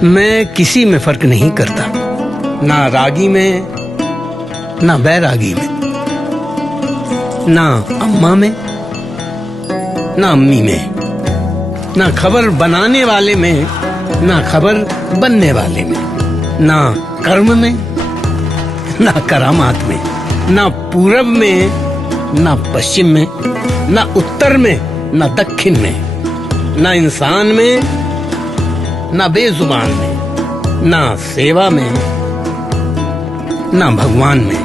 मैं किसी में फर्क नहीं करता, ना रागी में, ना बैरागी में, ना अम्मा में, ना अम्मी में, ना खबर बनाने वाले में, ना खबर बनने वाले में, ना कर्म में, ना करामात में, ना पूरब में, ना पश्चिम में, ना उत्तर में, ना दक्षिण में, ना इंसान में, ना बेजुबान में, ना सेवा में, ना भगवान में।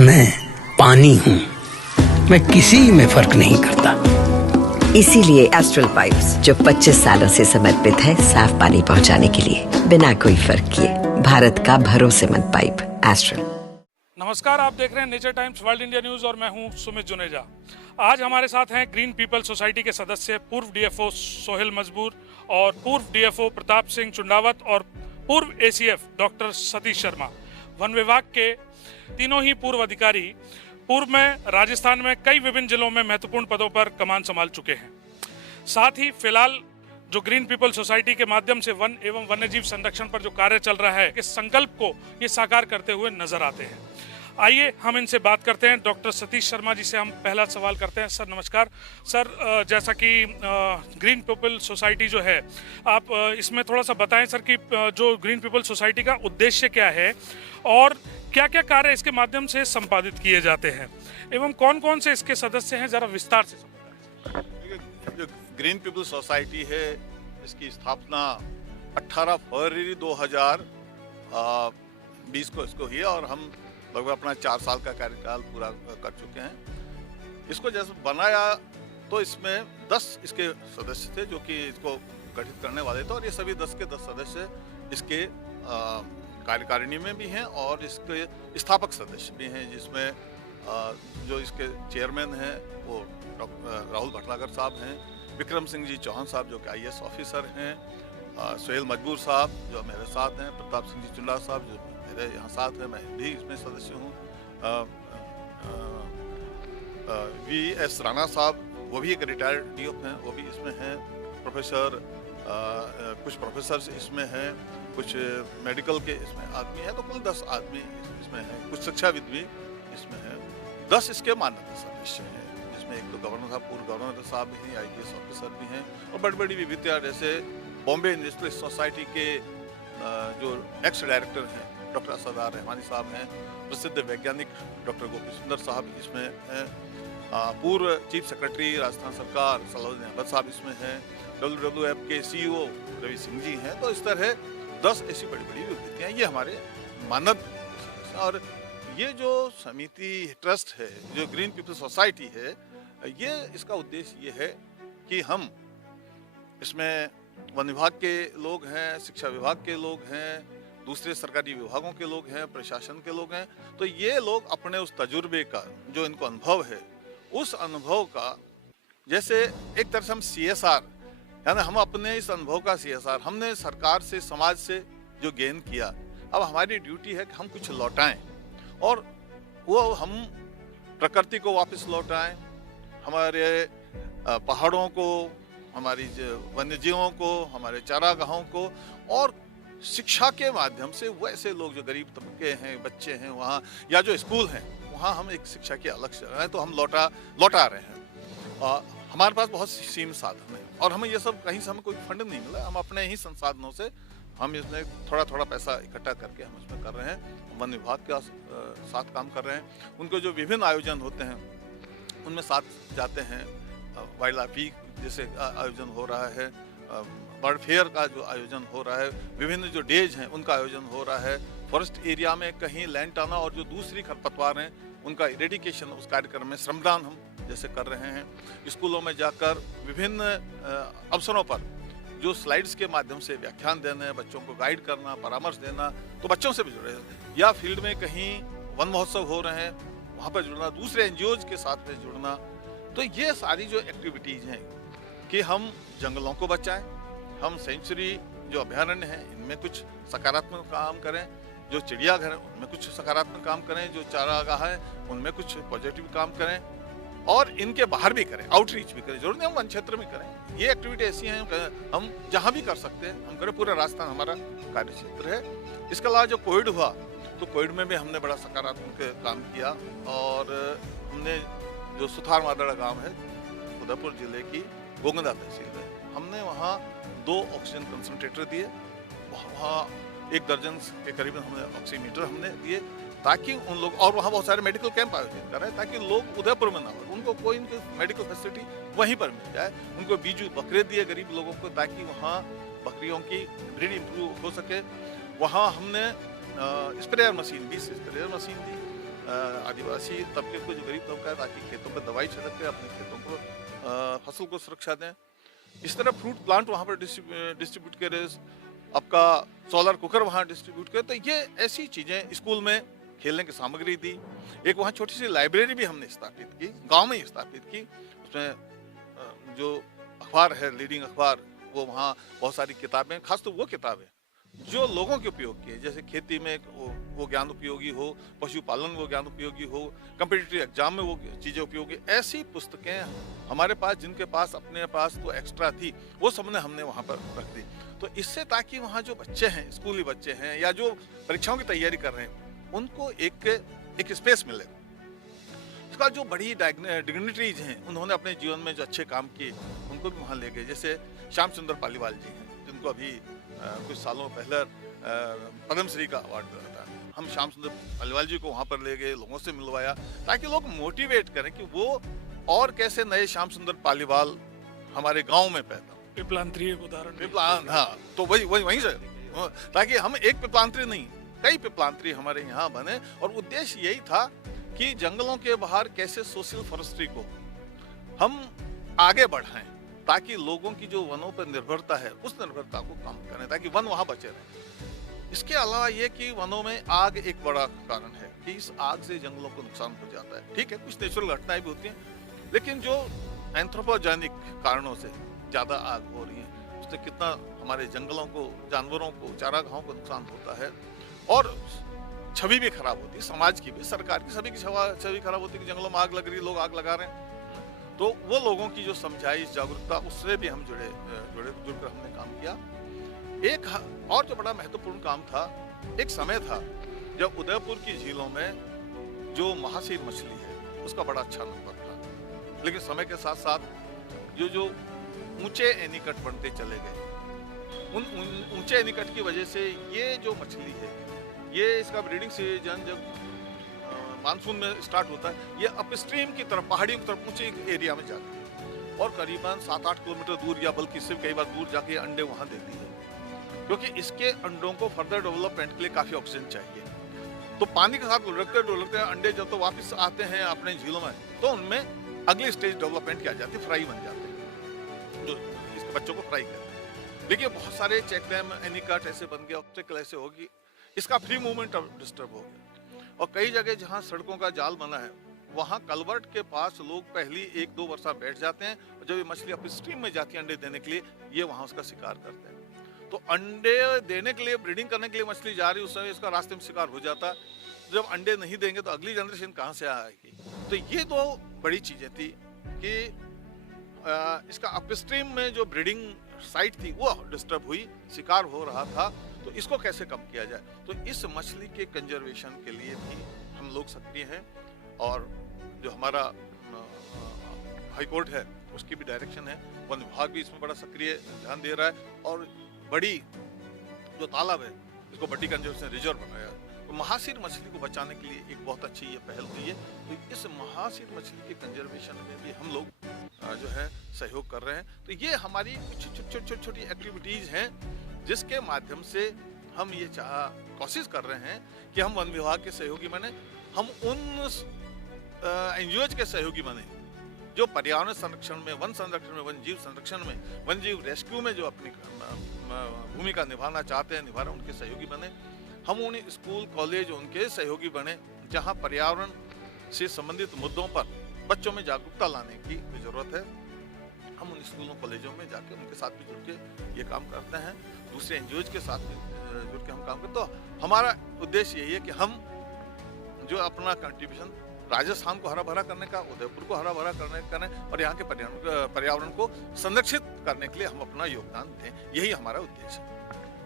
मैं पानी हूँ, मैं किसी में फर्क नहीं करता। इसीलिए एस्ट्रल पाइप्स, जो 25 सालों से समर्पित है साफ पानी पहुंचाने के लिए, बिना कोई फर्क किए, भारत का भरोसेमंद पाइप एस्ट्रल। नमस्कार, आप देख रहे हैं nature times world India news और मैं हूं सुमित जुनेजा। आज हमारे साथ हैं ग्रीन पीपल सोसाइटी के सदस्य पूर्व डीएफओ सोहेल मजबूर और पूर्व डीएफओ प्रताप सिंह चुंडावत और पूर्व ACF doctor Satish Sharma. One विभाग के तीनों ही पूर्व अधिकारी पूर्व में राजस्थान में कई विभिन्न जिलों में महत्वपूर्ण पदों पर कमान संभाल चुके हैं। साथ ही फिलहाल जो ग्रीन पीपल सोसाइटी के माध्यम से वन एवं वन्यजीव संरक्षण पर जो कार्य चल रहा है, इस संकल्प को ये साकार करते हुए नजर आते हैं। आइए हम इनसे बात करते हैं। डॉक्टर सतीश शर्मा जी से हम पहला सवाल करते हैं। सर नमस्कार। सर, जैसा कि ग्रीन पीपल सोसाइटी जो है, आप इसमें थोड़ा सा बताएं सर कि जो ग्रीन पीपल सोसाइटी का उद्देश्य क्या है और क्या क्या कार्य इसके माध्यम से संपादित किए जाते हैं एवं कौन कौन से इसके सदस्य हैं, जरा विस्तार से समझाएं। जो ग्रीन पीपल सोसाइटी है, इसकी स्थापना 18 फरवरी 2020 को इसको हुई और हम लगभग अपना 4 साल का कार्यकाल पूरा कर चुके हैं। इसको जैसे बनाया तो इसमें 10 इसके सदस्य थे जो कि इसको गठित करने वाले थे और ये सभी 10 के 10 सदस्य इसके कार्यकारिणी में भी हैं और इसके स्थापक सदस्य भी हैं, जिसमें जो इसके चेयरमैन हैं वो राहुल भटनागर साहब हैं, विक्रम सिंह जी चौहान साहब जो कि IAS ऑफिसर हैं, सोहेल मजबूर साहब जो मेरे साथ हैं, प्रताप सिंह जी चुंडा साहब जो मेरे यहाँ साथ हैं, मैं भी इसमें सदस्य हूँ, VS राणा साहब वो भी एक रिटायर्ड DOF हैं, वो भी इसमें हैं, प्रोफेसर कुछ प्रोफेसर्स इसमें हैं, कुछ मेडिकल के इसमें आदमी हैं, तो कुल 10 आदमी इसमें हैं, कुछ शिक्षाविद भी इसमें हैं। 10 इसके मानद सदस्य हैं, जिसमें एक तो गवर्नर साहब, पूर्व गवर्नर साहब भी हैं, IAS ऑफिसर भी हैं और बड़ी बड़ी विभूतियाँ, जैसे बॉम्बे इंडस्ट्रियल सोसाइटी के जो एक्स डायरेक्टर हैं डॉक्टर असदार रहमानी साहब हैं, प्रसिद्ध वैज्ञानिक डॉक्टर गोपी सुंदर साहब इसमें हैं, पूर्व चीफ सेक्रेटरी राजस्थान सरकार सलाहुद्दीन अहमद साहब इसमें हैं, WWF के CEO रवि सिंह जी हैं। तो इस तरह 10 ऐसी बड़ी बड़ी विभूतियाँ ये हमारे मानद। और ये जो समिति ट्रस्ट है, जो ग्रीन पीपल सोसाइटी है, ये इसका उद्देश्य ये है कि हम इसमें वन विभाग के लोग हैं, शिक्षा विभाग के लोग हैं, दूसरे सरकारी विभागों के लोग हैं, प्रशासन के लोग हैं, तो ये लोग अपने उस तजुर्बे का जो इनको अनुभव है, उस अनुभव का जैसे एक तरह से हम CSR, यानी हम अपने इस अनुभव का CSR हमने सरकार से, समाज से जो गेन किया, अब हमारी ड्यूटी है कि हम कुछ लौटाएं और वो हम प्रकृति को वापस लौटाएं, हमारे पहाड़ों को, हमारी वन्य जीवों को, हमारे चारागाहों को, और शिक्षा के माध्यम से वैसे लोग जो गरीब तबके हैं, बच्चे हैं वहाँ, या जो स्कूल हैं वहाँ हम एक शिक्षा के अलग से रहे हैं, तो हम लौटा रहे हैं। हमारे पास बहुत सीमित साधन है और हमें ये सब कहीं से हमें कोई फंड नहीं मिला, हम अपने ही संसाधनों से हम इसमें थोड़ा थोड़ा पैसा इकट्ठा करके हम इसमें कर रहे हैं। वन विभाग के साथ काम कर रहे हैं, उनको जो विभिन्न आयोजन होते हैं उनमें साथ जाते हैं। वाइल्ड लाइफ वीक जैसे आयोजन हो रहा है, बर्ड फेयर का जो आयोजन हो रहा है, विभिन्न जो डेज हैं उनका आयोजन हो रहा है, फॉरेस्ट एरिया में कहीं लैंड टाना और जो दूसरी खरपतवार हैं उनका इरेडिकेशन, उस कार्यक्रम में श्रमदान हम जैसे कर रहे हैं। स्कूलों में जाकर विभिन्न अवसरों पर जो स्लाइड्स के माध्यम से व्याख्यान देने, बच्चों को गाइड करना, परामर्श देना, तो बच्चों से भी जुड़े, या फील्ड में कहीं वन महोत्सव हो रहे हैं वहाँ पर जुड़ना, दूसरे NGOs के साथ में जुड़ना। तो ये सारी जो एक्टिविटीज़ हैं कि हम जंगलों को बचाएं, हम सेंचुरी जो अभयारण्य हैं इनमें कुछ सकारात्मक काम करें, जो चिड़ियाघर हैं उनमें कुछ सकारात्मक काम करें, जो चारागाह हैं उनमें कुछ पॉजिटिव काम करें, और इनके बाहर भी करें, आउटरीच भी करें। जरूर नहीं हम वन क्षेत्र में करें, ये एक्टिविटी ऐसी हैं हम जहां भी कर सकते हैं हम करें। पूरा राजस्थान हमारा कार्य क्षेत्र है। इसके अलावा जो कोविड हुआ तो कोविड में भी हमने बड़ा सकारात्मक काम किया और हमने जो सुथार मादड़ा गांव है उदयपुर जिले की गोगंदा तहसील में, हमने वहाँ 2 ऑक्सीजन कंसंट्रेटर दिए, वहाँ 1 दर्जन के करीब हमने ऑक्सीमीटर हमने दिए, ताकि उन लोग, और वहाँ बहुत सारे मेडिकल कैंप आयोजित कर रहे हैं ताकि लोग उदयपुर में ना हो, उनको कोई इनकी मेडिकल फैसिलिटी वहीं पर मिल जाए। उनको बीजू बकरे दिए गरीब लोगों को ताकि वहाँ बकरियों की ब्रीड इंप्रूव हो सके। वहाँ हमने स्प्रेयर मशीन, 20 स्प्रेयर मशीन दी आदिवासी तबके को, जो गरीब तबका है, ताकि खेतों पर दवाई छिड़क के अपने खेतों को फसल को सुरक्षा दें। इस तरह फ्रूट प्लांट वहाँ पर डिस्ट्रीब्यूट करे, आपका सोलर कुकर वहाँ डिस्ट्रीब्यूट करे। तो ये ऐसी चीज़ें, स्कूल में खेलने की सामग्री दी, एक वहाँ छोटी सी लाइब्रेरी भी हमने स्थापित की, गांव में ही स्थापित की। उसमें जो अखबार है, लीडिंग अखबार, वो वहाँ बहुत सारी किताबें, खास तो वो किताबें जो लोगों के उपयोग की है, जैसे खेती में वो ज्ञान उपयोगी हो, पशुपालन में वो ज्ञान उपयोगी हो, कम्पिटिटिव एग्जाम में वो चीज़ें उपयोगी, ऐसी पुस्तकें हमारे पास, जिनके पास अपने पास तो एक्स्ट्रा थी, वो सबने हमने वहाँ पर रख दी। तो इससे ताकि वहाँ जो बच्चे हैं, स्कूली बच्चे हैं या जो परीक्षाओं की तैयारी कर रहे हैं, उनको एक स्पेस मिले। इसका जो बड़ी डिग्निटरीज हैं, उन्होंने अपने जीवन में जो अच्छे काम किए उनको भी वहाँ ले गए। जैसे श्याम सुंदर पालीवाल जी हैं, जिनको अभी कुछ सालों पहले पद्मश्री का अवार्ड मिला था। हम श्याम सुंदर पालीवाल जी को वहाँ पर ले गए, लोगों से मिलवाया, ताकि लोग मोटिवेट करें कि वो और कैसे नए श्याम सुंदर पालीवाल हमारे गाँव में पैदा हो। पिपलांत्री एक उदाहरण। पिपलान, हाँ, तो वहीं से, ताकि हम एक पिपलांत्री नहीं, कई पिपलांत्री हमारे यहाँ बने। और उद्देश्य यही था कि जंगलों के बाहर कैसे सोशल फॉरेस्ट्री को हम आगे बढ़ाएं, ताकि लोगों की जो वनों पर निर्भरता है, उस निर्भरता को कम करें, ताकि वन वहाँ बचे रहें। इसके अलावा ये कि वनों में आग एक बड़ा कारण है कि इस आग से जंगलों को नुकसान हो जाता है। ठीक है, कुछ नेचुरल घटनाएं भी होती हैं, लेकिन जो एंथ्रोपोजेनिक कारणों से ज़्यादा आग हो रही है, उससे कितना हमारे जंगलों को, जानवरों को, चारागाहों को नुकसान होता है, और छवि भी खराब होती है, समाज की भी, सरकार की, सभी की छवि खराब होती है कि जंगलों में आग लग रही है, लोग आग लगा रहे हैं। तो वो लोगों की जो समझाइश, जागरूकता, उससे भी हम जुड़कर हमने काम किया। एक और जो बड़ा महत्वपूर्ण काम था, एक समय था जब उदयपुर की झीलों में जो महासीर मछली है उसका बड़ा अच्छा नंबर था, लेकिन समय के साथ साथ जो ऊंचे एनीकट बनते चले गए, उन ऊंचे एनीकट की वजह से ये जो मछली है, ये इसका ब्रीडिंग सीजन जब मानसून में स्टार्ट होता है, ये अपस्ट्रीम की तरफ, पहाड़ियों की तरफ, ऊंचे एरिया में जाती है और करीबन 7-8 किलोमीटर दूर या बल्कि इससे कई बार दूर जाके अंडे वहाँ देती है, क्योंकि इसके अंडों को फर्दर डेवलपमेंट के लिए काफ़ी ऑक्सीजन चाहिए। तो पानी के साथ डुलकते अंडे जब तो वापस आते हैं अपने झीलों में, तो उनमें अगली स्टेज डेवलपमेंट की आ जाती है, फ्राई बन जाते हैं, जो इसके बच्चों को फ्राई करते हैं। देखिए, बहुत सारे चेक डैम, एनीकट ऐसे बन गए, ऑब्स्टेकल ऐसे होगी, इसका फ्री मूवमेंट अब डिस्टर्ब हो गया। और कई जगह जहाँ सड़कों का जाल बना है, वहाँ कलवर्ट के पास लोग पहली 1-2 वर्षा बैठ जाते हैं, और जब ये मछली अपस्ट्रीम में जाती है अंडे देने के लिए, ये वहाँ उसका शिकार करते हैं। तो अंडे देने के लिए, ब्रीडिंग करने के लिए मछली जा रही, उस समय इसका रास्ते में शिकार हो जाता है। जब अंडे नहीं देंगे तो अगली जनरेशन कहाँ से आएगी? तो ये 2 बड़ी चीज़ें थी कि इसका अपस्ट्रीम में जो ब्रीडिंग साइट थी वो डिस्टर्ब हुई, शिकार हो रहा था, तो इसको कैसे कम किया जाए। तो इस मछली के कंजर्वेशन के लिए भी हम लोग सक्रिय हैं, और जो हमारा हाई कोर्ट है उसकी भी डायरेक्शन है, वन विभाग भी इसमें बड़ा सक्रिय ध्यान दे रहा है, और बड़ी जो तालाब है इसको बड़ी कंजर्वेशन रिजर्व बनाया। तो महासीर मछली को बचाने के लिए एक बहुत अच्छी ये पहल हुई है। तो इस महासीर मछली के कंजर्वेशन में भी हम लोग जो है सहयोग कर रहे हैं। तो ये हमारी कुछ छोटी एक्टिविटीज़ हैं जिसके माध्यम से हम ये कोशिश कर रहे हैं कि हम वन विभाग के सहयोगी बने, हम उन एनजीओज के सहयोगी बने जो पर्यावरण संरक्षण में, वन संरक्षण में, वन जीव संरक्षण में, वन जीव रेस्क्यू में जो अपनी भूमिका निभाना चाहते हैं, निभा रहे हैं, उनके सहयोगी बने। हम उन स्कूल, कॉलेज उनके सहयोगी बने जहाँ पर्यावरण से संबंधित मुद्दों पर बच्चों में जागरूकता लाने की जरूरत है। हम उन स्कूलों, कॉलेजों में जाके उनके साथ भी जुड़ के ये काम करते हैं, दूसरे एनजीओज के साथ भी जुड़ के हम काम करते हैं। तो हमारा उद्देश्य यही है कि हम जो अपना कंट्रीब्यूशन राजस्थान को हरा भरा करने का, उदयपुर को हरा भरा करने और यहाँ के पर्यावरण को संरक्षित करने के लिए हम अपना योगदान दें, यही हमारा उद्देश्य है।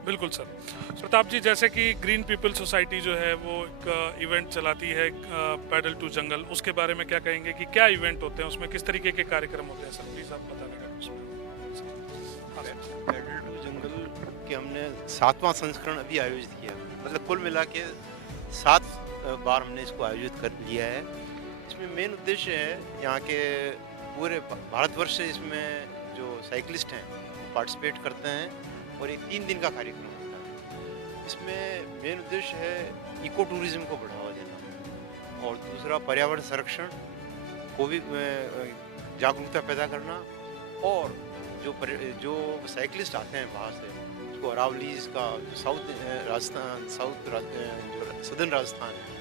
बिल्कुल सर। प्रताप जी, जैसे कि ग्रीन पीपल सोसाइटी जो है वो एक इवेंट चलाती है पैडल टू जंगल, उसके बारे में क्या कहेंगे कि क्या इवेंट होते हैं उसमें, किस तरीके के कार्यक्रम होते हैं सर, प्लीज आप बताने का उसमें। पैडल टू जंगल के हमने 7वां संस्करण अभी आयोजित किया, मतलब कुल मिला के 7 बार हमने इसको आयोजित कर लिया है। इसमें मेन उद्देश्य है यहाँ के पूरे भारतवर्ष से इसमें जो साइकिलिस्ट हैं पार्टिसिपेट करते हैं और एक 3 दिन का कार्यक्रम होता है। इसमें मेन उद्देश्य है इको टूरिज्म को बढ़ावा देना और दूसरा पर्यावरण संरक्षण को भी जागरूकता पैदा करना, और जो साइकिलिस्ट आते हैं बाहर से उसको अरावली का साउथ राजस्थान जो सदर्न राजस्थान है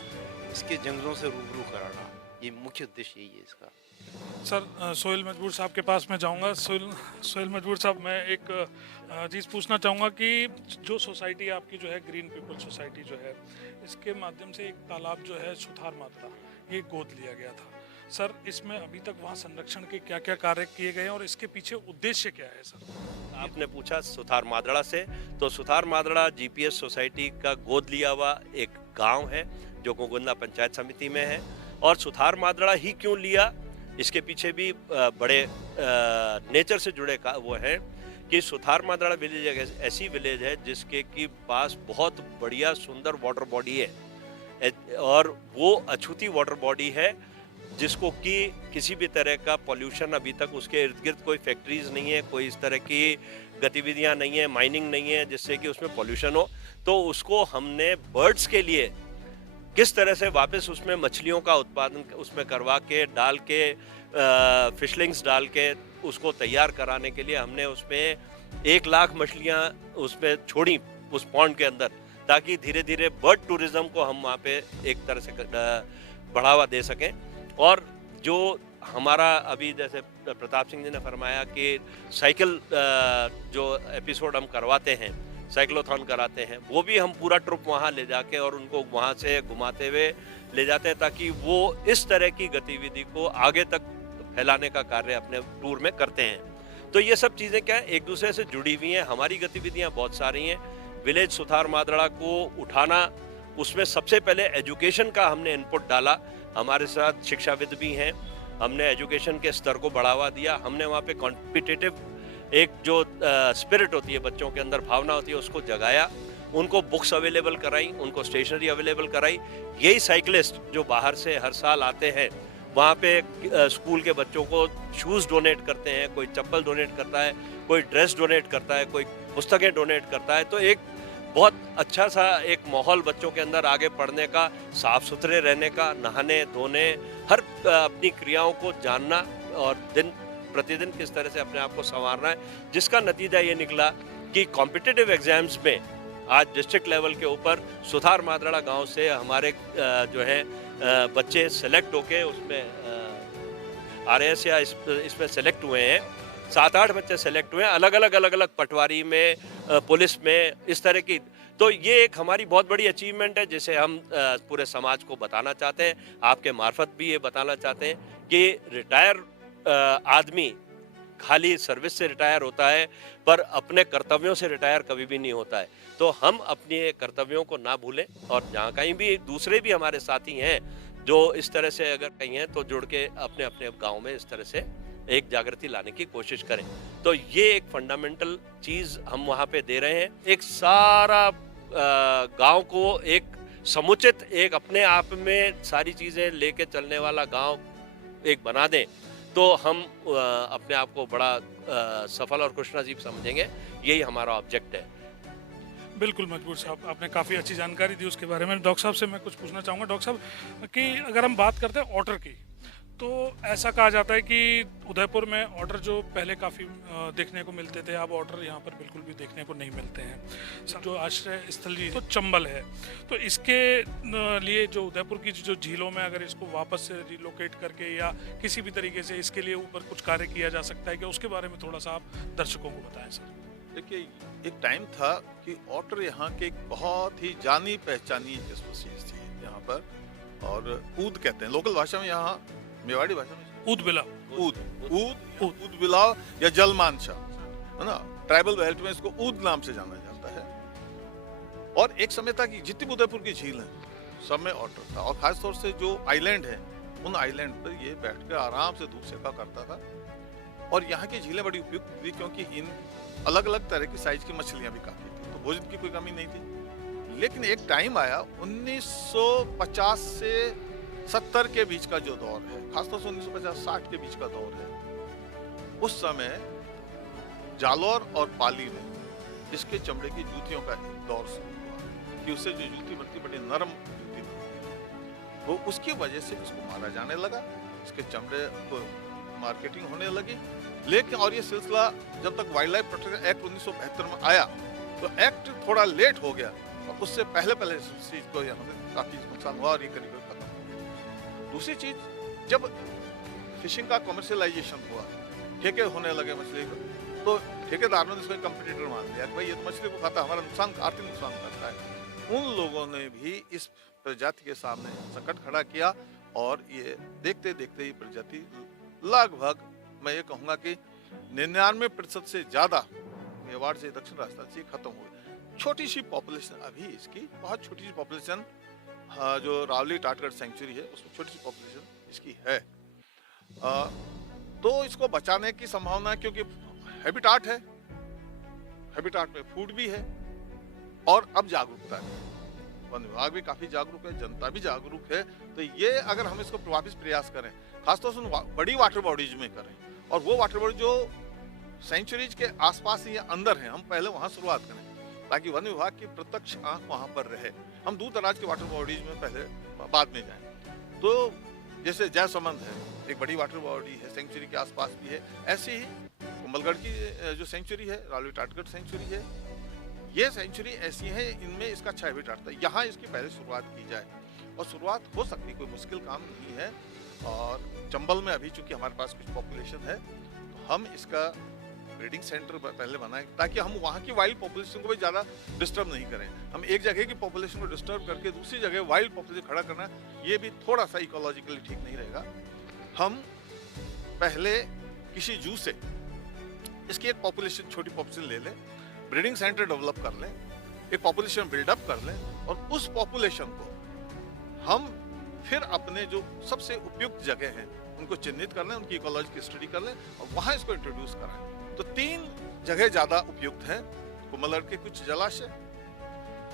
इसके जंगलों से रूबरू कराना, ये मुख्य उद्देश्य यही है इसका। सर सोहेल मजबूर साहब के पास मैं जाऊंगा। सोहेल मजबूर साहब, मैं एक चीज़ पूछना चाहूँगा कि जो सोसाइटी आपकी जो है ग्रीन पीपल सोसाइटी जो है, इसके माध्यम से एक तालाब जो है सुथार मात्रा, ये गोद लिया गया था सर, इसमें अभी तक वहाँ संरक्षण के क्या क्या कार्य किए गए हैं और इसके पीछे उद्देश्य क्या है सर? आपने पूछा सुथार मादड़ा से, तो सुथार मादड़ा जीपीएस सोसाइटी का गोद लिया हुआ एक गांव है जो गोगुंदा पंचायत समिति में है। और सुथार मादड़ा ही क्यों लिया, इसके पीछे भी बड़े नेचर से जुड़े वो है कि सुथार मादड़ा विलेज एक ऐसी विलेज है जिसके की पास बहुत बढ़िया सुंदर वाटर बॉडी है और वो अछूती वाटर बॉडी है जिसको कि किसी भी तरह का पॉल्यूशन अभी तक उसके इर्द गिर्द कोई फैक्ट्रीज नहीं है, कोई इस तरह की गतिविधियां नहीं है, माइनिंग नहीं है जिससे कि उसमें पॉल्यूशन हो। तो उसको हमने बर्ड्स के लिए किस तरह से वापस उसमें मछलियों का उत्पादन उसमें करवा के डाल के फिशलिंग्स डाल के उसको तैयार कराने के लिए हमने उसमें 1 लाख मछलियां उसमें छोड़ी उस पॉन्ड के अंदर, ताकि धीरे धीरे बर्ड टूरिज्म को हम वहाँ पे एक तरह से बढ़ावा दे सकें। और जो हमारा अभी जैसे प्रताप सिंह जी ने फरमाया कि साइकिल जो एपिसोड हम करवाते हैं, साइक्लोथॉन कराते हैं, वो भी हम पूरा ट्रुप वहाँ ले जाके और उनको वहाँ से घुमाते हुए ले जाते हैं ताकि वो इस तरह की गतिविधि को आगे तक फैलाने का कार्य अपने टूर में करते हैं। तो ये सब चीज़ें क्या है, एक दूसरे से जुड़ी हुई हैं। हमारी गतिविधियाँ बहुत सारी हैं। विलेज सुथार मादड़ा को उठाना, उसमें सबसे पहले एजुकेशन का हमने इनपुट डाला। हमारे साथ शिक्षाविद भी हैं, हमने एजुकेशन के स्तर को बढ़ावा दिया। हमने वहाँ पे कॉम्पिटिटिव एक जो स्पिरिट होती है, बच्चों के अंदर भावना होती है, उसको जगाया। उनको बुक्स अवेलेबल कराई, उनको स्टेशनरी अवेलेबल कराई। यही साइकिलिस्ट जो बाहर से हर साल आते हैं, वहाँ पे स्कूल के बच्चों को शूज़ डोनेट करते हैं, कोई चप्पल डोनेट करता है, कोई ड्रेस डोनेट करता है, कोई पुस्तकें डोनेट करता है। तो एक बहुत अच्छा सा एक माहौल बच्चों के अंदर आगे पढ़ने का, साफ सुथरे रहने का, नहाने धोने, हर अपनी क्रियाओं को जानना और दिन प्रतिदिन किस तरह से अपने आप को संवारना है, जिसका नतीजा ये निकला कि कॉम्पिटिटिव एग्जाम्स में आज डिस्ट्रिक्ट लेवल के ऊपर सुथार मादड़ा गांव से हमारे जो है बच्चे सेलेक्ट होके उसमें RAS या इसमें सेलेक्ट हुए हैं। 7-8 बच्चे सेलेक्ट हुए हैं, अलग अलग पटवारी में, पुलिस में, इस तरह की। तो ये एक हमारी बहुत बड़ी अचीवमेंट है जिसे हम पूरे समाज को बताना चाहते हैं। आपके मार्फत भी ये बताना चाहते हैं कि रिटायर आदमी खाली सर्विस से रिटायर होता है पर अपने कर्तव्यों से रिटायर कभी भी नहीं होता है। तो हम अपने कर्तव्यों को ना भूलें और जहाँ कहीं भी दूसरे भी हमारे साथी हैं जो इस तरह से अगर कहीं हैं तो जुड़ के अपने अपने गाँव में इस तरह से एक जागृति लाने की कोशिश करें। तो ये एक फंडामेंटल चीज़ हम वहाँ पे दे रहे हैं। एक सारा गांव को एक समुचित, एक अपने आप में सारी चीज़ें लेके चलने वाला गांव एक बना दें तो हम अपने आप को बड़ा सफल और खुशनसीब समझेंगे। यही हमारा ऑब्जेक्ट है। बिल्कुल मजबूर साहब, आपने काफ़ी अच्छी जानकारी दी उसके बारे में। डॉक्टर साहब से मैं कुछ पूछना चाहूँगा। डॉक्टर साहब कि अगर हम बात करते हैं ऑटर की, तो ऐसा कहा जाता है कि उदयपुर में ऑटर जो पहले काफ़ी देखने को मिलते थे, अब ऑटर यहाँ पर बिल्कुल भी देखने को नहीं मिलते हैं। जो आश्रय स्थल तो चंबल है, तो इसके लिए जो उदयपुर की जो झीलों में अगर इसको वापस से रिलोकेट करके या किसी भी तरीके से इसके लिए ऊपर कुछ कार्य किया जा सकता है कि उसके बारे में थोड़ा सा आप दर्शकों को बताएं सर। देखिए, एक टाइम था कि ऑटर यहाँ के एक बहुत ही जानी पहचानी स्पीशीज थी यहाँ पर, और ऊद कहते हैं लोकल भाषा में, यहाँ मेवाड़ी भाषा में ऊद बिला, ऊद ऊद ऊद बिलाव या जलमानसा, है ना। ट्राइबल बेल्ट में इसको ऊद नाम से जाना जाता है। और एक समय तक जितनी उदयपुर की झील है सब में ऑटर था, और खासतौर से जो आइलैंड है उन आइलैंड पर ये बैठकर आराम से दूध सेका करता था। और यहाँ की झीलें बड़ी उपयुक्त थी क्योंकि इन अलग अलग तरह की साइज की मछलियां भी काफी थी, तो भोजन की कोई कमी नहीं थी। लेकिन एक टाइम आया 1950 से 70 के बीच का जो दौर है, खासतौर से 1950-60 के बीच का दौर है, उस समय जालौर और पाली में इसके चमड़े की जूतियों का दौर शुरू हुआ कि उससे जो जूती बनती बड़ी नरम जूती बनती, वो उसकी वजह से इसको मारा जाने लगा, इसके चमड़े को मार्केटिंग होने लगी। लेकिन और ये सिलसिला जब तक वाइल्ड लाइफ प्रोटेक्शन एक्ट 1972 में आया तो एक्ट थोड़ा लेट हो गया, और उससे पहले इस चीज को यहाँ काफी नुकसान हुआ और ये करीब खत्म हो गया। दूसरी चीज, जब फिशिंग का कमर्शियलाइजेशन हुआ, ठेके होने लगे मछली को, तो ठेकेदारों ने इसको कंपटीटर मान लिया कि भाई ये तो मछली को खाता, हमारा नुकसान, आर्थिक नुकसान करता है। उन लोगों ने भी इस प्रजाति के सामने संकट खड़ा किया, और ये देखते देखते ही प्रजाति लगभग मैं ये कहूँगा कि 99% से ज्यादा मेवाड़ से दक्षिण राजस्थान से खत्म हो गई। छोटी सी पॉपुलेशन अभी इसकी, बहुत छोटी सी पॉपुलेशन जो रावली टाटगढ़ सेंचुरी है उसमें छोटी सी पॉपुलेशन इसकी है। तो इसको बचाने की संभावना है क्योंकि हैबिटाट है, हैबिटाट में फूड भी है, और अब जागरूकता है, वन विभाग भी काफी जागरूक है, जनता भी जागरूक है। तो ये अगर हम इसको वापिस प्रयास करें, खासतौर से बड़ी वाटर बॉडीज में करें, और वो वाटर बॉडी जो सेंचुरीज के आसपास या अंदर है, हम पहले वहां शुरुआत करें ताकि वन विभाग की प्रत्यक्ष आंख वहां पर रहे। हम दूर दराज के वाटर बॉडीज में पहले बाद में जाएं। तो जैसे जयसमंद है, एक बड़ी वाटर बॉडी है, सेंचुरी के आसपास भी है। ऐसे ही कुंभलगढ़ की जो सेंचुरी है, रावली टाटगढ़ सेंचुरी है, ये सेंचुरी ऐसी है, इनमें इसका अच्छा हैबिटाट था। यहाँ इसकी पहले शुरुआत की जाए, और शुरुआत हो सकती, कोई मुश्किल काम नहीं है। और चंबल में अभी चूंकि हमारे पास कुछ पॉपुलेशन है, तो हम इसका ब्रीडिंग सेंटर पहले बनाएं ताकि हम वहाँ की वाइल्ड पॉपुलेशन को भी ज़्यादा डिस्टर्ब नहीं करें। हम एक जगह की पॉपुलेशन को डिस्टर्ब करके दूसरी जगह वाइल्ड पॉपुलेशन खड़ा करना, ये भी थोड़ा सा इकोलॉजिकली ठीक नहीं रहेगा। हम पहले किसी जू से इसकी एक पॉपुलेशन, छोटी पॉपुलेशन ले लें, ब्रीडिंग सेंटर डेवलप कर लें, एक पॉपुलेशन बिल्डअप कर लें, और उस पॉपुलेशन को हम फिर अपने जो सबसे उपयुक्त जगह हैं उनको चिन्हित कर लें, उनकी इकोलॉजी की स्टडी कर लें, और वहाँ इसको इंट्रोड्यूस कराएं। तो 3 जगह ज्यादा उपयुक्त हैं, कुंभलगढ़ के कुछ जलाशय,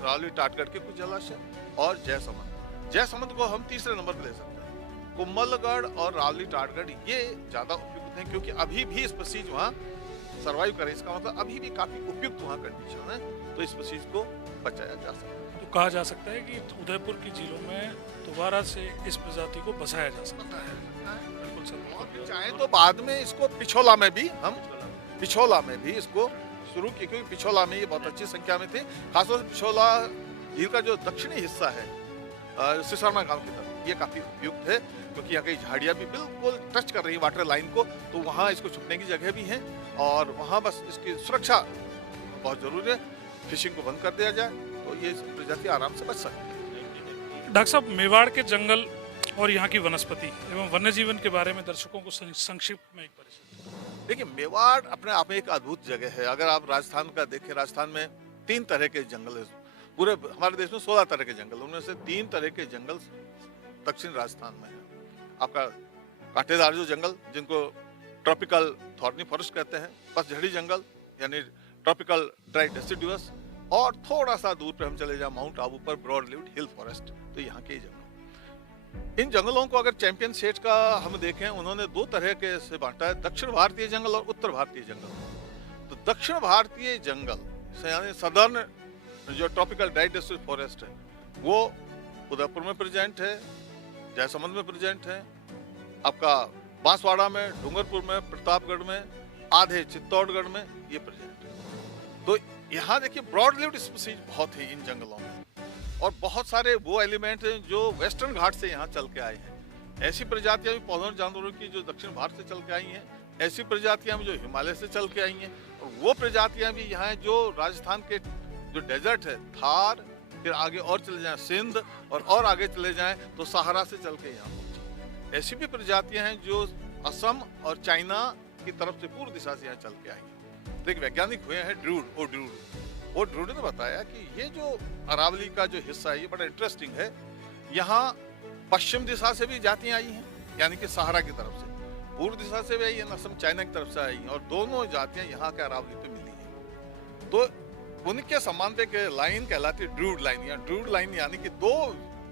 रावली टाटगढ़ के कुछ जलाशय, और जयसमंद। जयसमंद को हम तीसरे नंबर पर ले सकते हैं। कुंभलगढ़ और रावली टाटगढ़ ये ज्यादा उपयुक्त हैं क्योंकि अभी भी स्पीशीज वहाँ सर्वाइव करें, इसका मतलब अभी भी काफी उपयुक्त वहाँ कंडीशन है, तो स्पीशीज को बचाया जा सकता है। तो कहा जा सकता है कि उदयपुर की झीलों में दोबारा से इस प्रजाति को बसाया जा सकता है। बिल्कुल सर, चाहे तो बाद में इसको पिछोला में भी इसको शुरू की, क्योंकि पिछोला में ये बहुत अच्छी संख्या में थे। खासतौर से पिछोला झील का जो दक्षिणी हिस्सा है सिसरना गांव की तरफ, ये काफी उपयुक्त है क्योंकि यहाँ की झाड़ियाँ भी बिल्कुल टच कर रही है वाटर लाइन को, तो वहाँ इसको छुपने की जगह भी है, और वहाँ बस इसकी सुरक्षा बहुत जरूरी है। फिशिंग को बंद कर दिया जाए तो ये प्रजाति आराम से बच सकती है। डॉक्टर साहब, मेवाड़ के जंगल और यहाँ की वनस्पति एवं वन्य जीवन के बारे में दर्शकों को संक्षिप्त में एक परिचय। देखिए, मेवाड़ अपने आप में एक अद्भुत जगह है। अगर आप राजस्थान का देखें, राजस्थान में 3 तरह के जंगल है। पूरे हमारे देश में 16 तरह के जंगल, उनमें से 3 तरह के जंगल दक्षिण राजस्थान में है। आपका कांटेदार जो जंगल, जिनको ट्रॉपिकल थॉर्नी फॉरेस्ट कहते हैं, पतझड़ी जंगल यानी ट्रॉपिकल ड्राई डेसिडुअस, और थोड़ा सा दूर पे हम चले जाए माउंट आबू पर ब्रॉड लीव्ड हिल फॉरेस्ट, तो यहाँ के जंगल। इन जंगलों को अगर चैंपियन स्टेट का हम देखें, उन्होंने 2 तरह के से बांटा है, दक्षिण भारतीय जंगल और उत्तर भारतीय जंगल। तो दक्षिण भारतीय जंगल यानी सदर्न जो ट्रॉपिकल ड्राई डेसिडुअस फॉरेस्ट है, वो उदयपुर में प्रेजेंट है, जयसमंद में प्रेजेंट है, आपका बांसवाड़ा में, डूंगरपुर में, प्रतापगढ़ में, आधे चित्तौड़गढ़ में ये प्रेजेंट है। तो यहाँ देखिए ब्रॉड लिव्ड स्पीशीज बहुत है इन जंगलों में, और बहुत सारे वो एलिमेंट हैं जो वेस्टर्न घाट से यहाँ चल के आए हैं। ऐसी प्रजातियां भी पौधों और जानवरों की जो दक्षिण भारत से चल के आई हैं, ऐसी प्रजातियां भी जो हिमालय से चल के आई हैं, और वो प्रजातियां भी यहाँ जो राजस्थान के जो डेजर्ट है, थार, फिर आगे और चले जाएं सिंध और आगे चले जाएं तो सहारा से चल के यहाँ पहुंचे। ऐसी भी प्रजातियां हैं जो असम और चाइना की तरफ से पूर्व दिशा से यहाँ चल के आई हैं। तो एक वैज्ञानिक हुए हैं ड्रूड ने बताया कि ये जो अरावली का जो हिस्सा है ये बड़ा इंटरेस्टिंग है। यहाँ पश्चिम दिशा से भी जातियां आई हैं, यानी कि सहारा की तरफ से, पूर्व दिशा से भी आई है, असम चाइना की तरफ से आई हैं, और दोनों जातियां यहाँ के अरावली पे मिली हैं। तो उनके सम्मान पे के लाइन कहलाती है ड्रूड लाइन, या ड्रूड लाइन यानी कि दो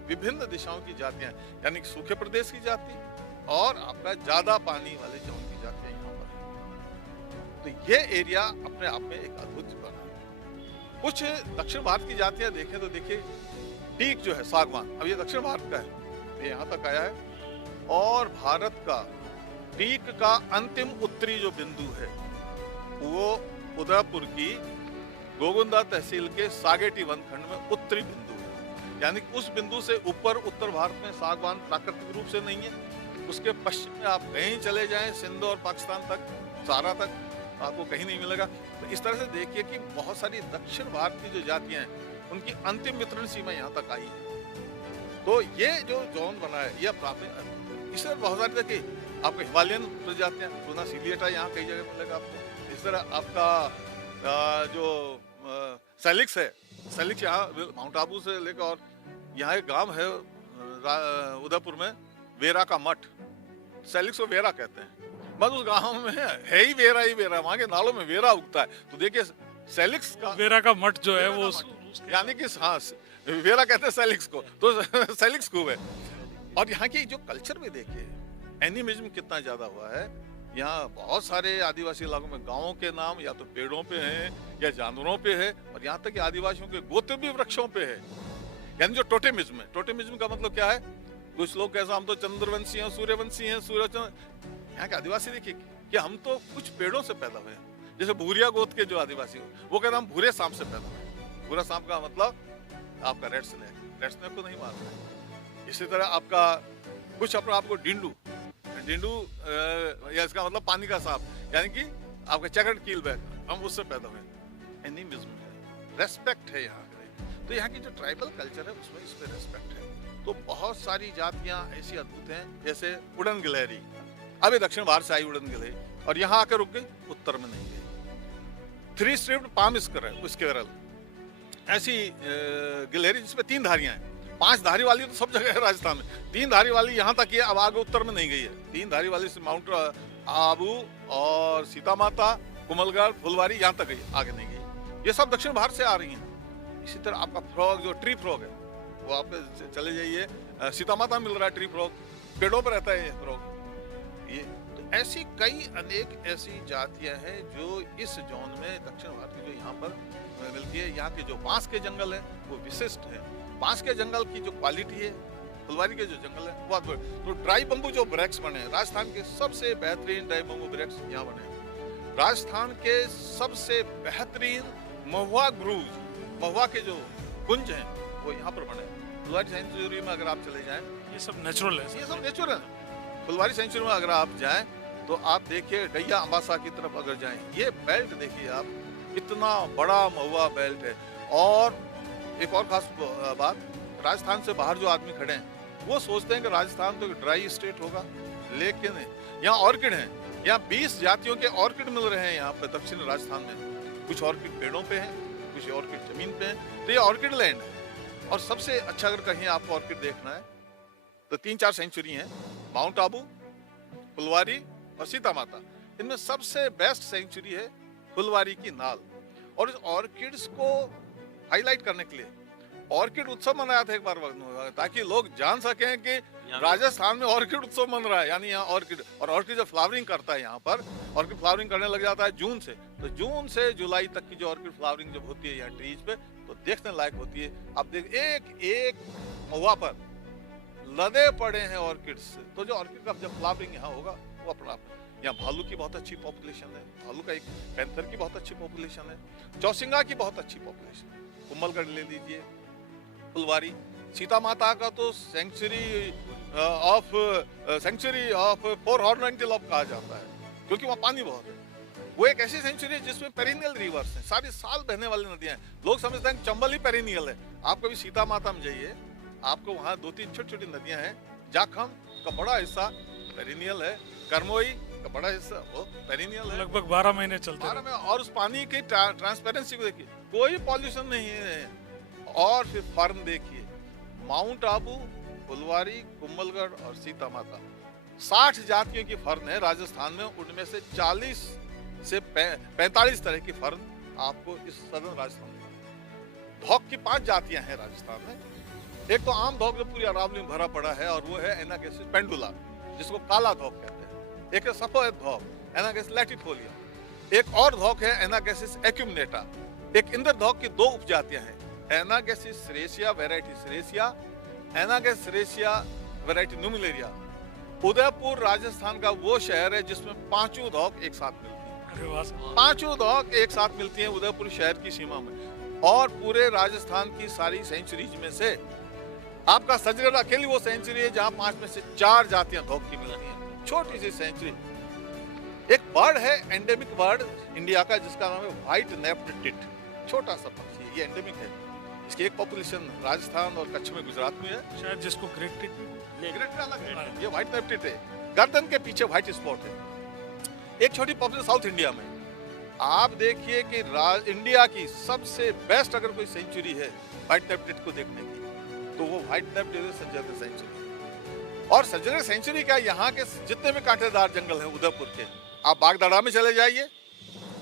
विभिन्न दिशाओं की जातियां, यानी कि सूखे प्रदेश की जाति और आपका ज्यादा पानी वाले जोन की जातियां यहाँ पर है। तो ये एरिया अपने आप में एक अद्भुत बना है। कुछ दक्षिण भारत की जातियां देखें तो देखिए टीक जो है सागवान, अब ये दक्षिण भारत का है, ये यहाँ तक आया है, और भारत का टीक का अंतिम उत्तरी जो बिंदु है वो उदयपुर की गोगुंदा तहसील के सागेटी वनखंड में उत्तरी बिंदु है, यानी कि उस बिंदु से ऊपर उत्तर भारत में सागवान प्राकृतिक रूप से नहीं है। उसके पश्चिम में आप कहीं चले जाएं, सिंध और पाकिस्तान तक, सहारा तक, आपको कहीं नहीं मिलेगा। तो इस तरह से देखिए कि बहुत सारी दक्षिण भारत की जो जातियां हैं उनकी अंतिम वितरण सीमा यहाँ तक आई है। तो ये जो जोन बना है ये प्राथमिक, इससे बहुत सारी देखिए आपको हिमालयन प्रजातियां, सोना सीलिएटा यहाँ कई जगह मिलेगा आपको। इस तरह आपका जो सेलिक्स है, सेलिक्स यहाँ माउंट आबू से लेकर, और यहाँ एक गांव है उदयपुर में वेरा का मठ, सेलिक्स को वेरा कहते हैं, बस उस गांव में है ही वेरा, वहाँ के नालों में वेरा उगता है। तो देखिए सेलिक्स का वेरा का मठ जो है वो यानी कि हाँ वेरा कहते हैं सेलिक्स को, तो सेलिक्स खूब है। और यहाँ की जो कल्चर में देखिए एनिमिज्म कितना ज्यादा हुआ है। यहाँ बहुत सारे आदिवासी इलाकों में गांवों के नाम या तो पेड़ों पे हैं या जानवरों पे है, और यहाँ तक कि आदिवासियों के गोत्र भी वृक्षों पे है, यानी जो टोटेमिज्म है। टोटेमिज्म का मतलब क्या है, कुछ लोग कैसा हम तो चंद्रवंशी हैं, सूर्यवंशी हैं, यहाँ के आदिवासी देखिए कि हम तो कुछ पेड़ों से पैदा हुए हैं। जैसे भूरिया गोत्र के जो आदिवासी हो वो कहते हैं हम भूरे सांप से पैदा हुए। भूरा सांप का मतलब आपका रेड स्नेक को नहीं मारता है। इसी तरह आपका कुछ अपना आपको डिंडू या इसका मतलब पानी का सांप, यानी कि आपका चैकर्ड कीलबैक, हम उससे पैदा हुए। एनिमिज्म है, रेस्पेक्ट है यहाँ पे। तो यहाँ की जो ट्राइबल कल्चर है उसमें इस पे रेस्पेक्ट है। तो बहुत सारी जातियां ऐसी अद्भुत हैं, जैसे उड़न गिलहरी, अभी दक्षिण भारत से आई उड़न गिलहरी और यहाँ आकर रुक गई, उत्तर में नहीं गई। 3 स्ट्रिप्ड पाम स्क्विरल, ऐसी गिलहरी जिसमें 3 धारियां हैं। 5 धारी वाली तो सब जगह है राजस्थान में, 3 धारी वाली यहाँ तक है, अब आगे उत्तर में नहीं गई है। 3 धारी वाली से माउंट आबू और सीता माता, कुमलगढ़, फुलवारी यहाँ तक गई, आगे नहीं गई। ये सब दक्षिण भारत से आ रही हैं। इसी तरह आपका फ्रॉग जो ट्री फ्रॉग है वो आप चले जाइए, सीता माता मिल रहा है ट्री फ्रॉग, पेड़ों पर रहता है ये फ्रॉग। ये तो ऐसी कई अनेक ऐसी जातियां हैं जो इस जोन में दक्षिण भारत की जो यहाँ पर मिलती है। यहाँ के जो बांस के जंगल है वो विशिष्ट है। बांस के जंगल की जो क्वालिटी है, फुलवारी के जो जंगल है वो अद्भुत। तो ड्राई बम्बू जो ब्रेक्स बने हैं, राजस्थान के सबसे बेहतरीन ड्राई बम्बू ब्रेक्स यहाँ बने हैं। राजस्थान के सबसे बेहतरीन महुआ ग्रूव, महुआ के जो कुंज हैं वो यहाँ पर बने। फुलवारी सेंचुरी में अगर आप चले जाएं, ये सब नेचुरल है, ये सब नेचुरल है। फुलवारी सेंचुरी में अगर आप जाएं तो आप देखिए डैया अम्बासा की तरफ अगर जाएं, ये बेल्ट देखिए आप, इतना बड़ा महुआ बेल्ट है। और एक और खास बात, राजस्थान से बाहर जो आदमी खड़े हैं वो सोचते हैं कि राजस्थान तो ड्राई स्टेट होगा, लेकिन यहाँ ऑर्किड हैं। यहाँ 20 जातियों के ऑर्किड मिल रहे हैं यहाँ पे दक्षिण राजस्थान में। कुछ ऑर्किड पेड़ों पे हैं, कुछ ऑर्किड जमीन पे हैं। तो ये ऑर्किड लैंड है। और सबसे अच्छा अगर कहीं आपको ऑर्किड देखना है तो 3-4 सेंचुरी हैं, माउंट आबू, फुलवारी और सीता माता। इनमें सबसे बेस्ट सेंचुरी है फुलवारी की नाल। और इस ऑर्किड्स को हाईलाइट करने के लिए ऑर्किड उत्सव मनाया था एक बार, ताकि लोग जान सकें कि राजस्थान में ऑर्किड उत्सव मन रहा है। यानी यहाँ ऑर्किड, और ऑर्किड जब फ्लावरिंग करता है यहाँ पर, ऑर्किड फ्लावरिंग करने लग जाता है जून से, तो जून से जुलाई तक की जो ऑर्किड फ्लावरिंग जब होती है यहाँ ट्रीज पे, तो देखने लायक होती है। आप देख एक महुआ पर लदे पड़े हैं ऑर्किड्स। तो जो ऑर्किड का जब फ्लावरिंग यहाँ होगा वो अपना, यहाँ भालू की बहुत अच्छी पॉपुलेशन है, भालू का एक पैंथर की बहुत अच्छी पॉपुलेशन है, चौसिंगा की बहुत अच्छी पॉपुलेशन है। कुम्भलगढ़ ले लीजिए, फुलवारी, सीता माता का तो सेंचुरी ऑफ 4 हॉर्न एंटीलोप कहा जाता है, क्योंकि वहाँ पानी बहुत है। वो एक ऐसी सेंचुरी है जिसमें पेरिनियल रिवर्स हैं, सारी साल बहने वाली नदियां हैं। लोग समझते हैं कि चंबल ही पेरिनियल है। आप कभी सीता माता में जाइए, आपको वहाँ 2-3 छोटी छोटी नदियां हैं। जाखम का बड़ा हिस्सा पेरिनियल है, करमोई का बड़ा हिस्सा वो पेरिनियल है, लगभग 12 महीने चलते 12 हैं। में। और उस पानी की ट्रांसपेरेंसी को देखिए, कोई पॉल्यूशन नहीं है। और फिर फर्न देखिए, माउंट आबू, फुलवारी, कुंभलगढ़ और सीता माता, 60 जातियों की फर्न है राजस्थान में। उनमें से 40 से 45 तरह की फर्न आपको इस सदर्न राजस्थान में। धौक की 5 जातियां हैं राजस्थान में। एक तो आम धौक जो पूरी अरावली में भरा पड़ा है, और वो है एनागेसिस पेंडुला, जिसको काला धौक कहते हैं। एक है सफेद धौक, एनागेसिस लैटिफोलिया। एक और धौक है एनागेसिस एक्यूमिनेटा। एक इंद्र धौक की 2 उपजातियां हैं, एनागेसिस सिरेसिया वैरायटी सिरेसिया, एनागेसिस सिरेसिया वैरायटी न्यूमिलेरिया। उदयपुर राजस्थान का वो शहर है जिसमें 5 धौक एक साथ मिलती है। अरे वाह। 5 धौक एक साथ मिलती हैं उदयपुर शहर की सीमा में। और पूरे राजस्थान की सारी सेंचुरीज में से आपका सजगढ़ अकेली वो सेंचुरी है जहां 5 में से 4 जातियां धौक की मिलती हैं। छोटी सी सेंचुरी। एक बर्ड है, एंडेमिक बर्ड इंडिया का, जिसका नाम है व्हाइट नेप्ड टिट। छोटा सा पक्षी है, ये एंडेमिक है। इसकी एक पॉपुलेशन राजस्थान और कच्छ में, गुजरात में है। शायद जिसको ग्रेट टिट ग्रेट अलग है, ये व्हाइट नेप्ड टिट है। गर्दन के पीछे व्हाइट स्पॉट है। एक छोटी पॉपुलेशन साउथ इंडिया में। आप देखिए कि इंडिया की सबसे बेस्ट अगर कोई सेंचुरी है व्हाइट नेप्ड टिट को देखने की, तो वो व्हाइट नेप्ड सज्जनगढ़ सेंचुरी। और सज्जनगढ़ सेंचुरी क्या, यहाँ के जितने भी कांटेदार जंगल हैं उदयपुर के, आप बागदाड़ा में चले जाइए,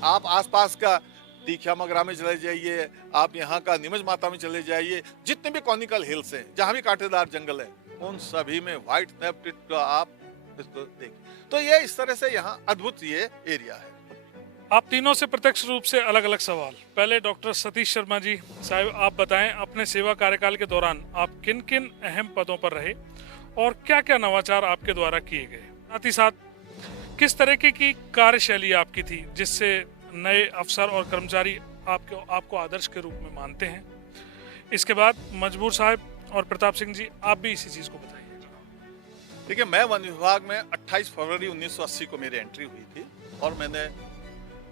आप आसपास का तीखा मगरा में चले जाइए, आप यहाँ का नीमच माता में चले जाइए, जितने भी कॉनिकल हिल्स हैं जहाँ भी कांटेदार जंगल है, उन सभी में व्हाइट नेप्ड टिट का आप इसको देखिए। तो ये इस तरह से यहाँ अद्भुत ये एरिया है। आप तीनों से प्रत्यक्ष रूप से अलग अलग सवाल। पहले डॉक्टर सतीश शर्मा जी साहब, आप बताएं अपने सेवा कार्यकाल के दौरान आप किन किन अहम पदों पर रहे और क्या क्या नवाचार आपके द्वारा किए गए, साथ ही साथ किस तरीके की कार्यशैली आपकी थी जिससे नए अफसर और कर्मचारी आपको आदर्श के रूप में मानते हैं। इसके बाद मजबूर साहब और प्रताप सिंह जी, आप भी इसी चीज़ को बताइए। देखिए, मैं वन विभाग में 28 फरवरी 1980 को मेरी एंट्री हुई थी, और मैंने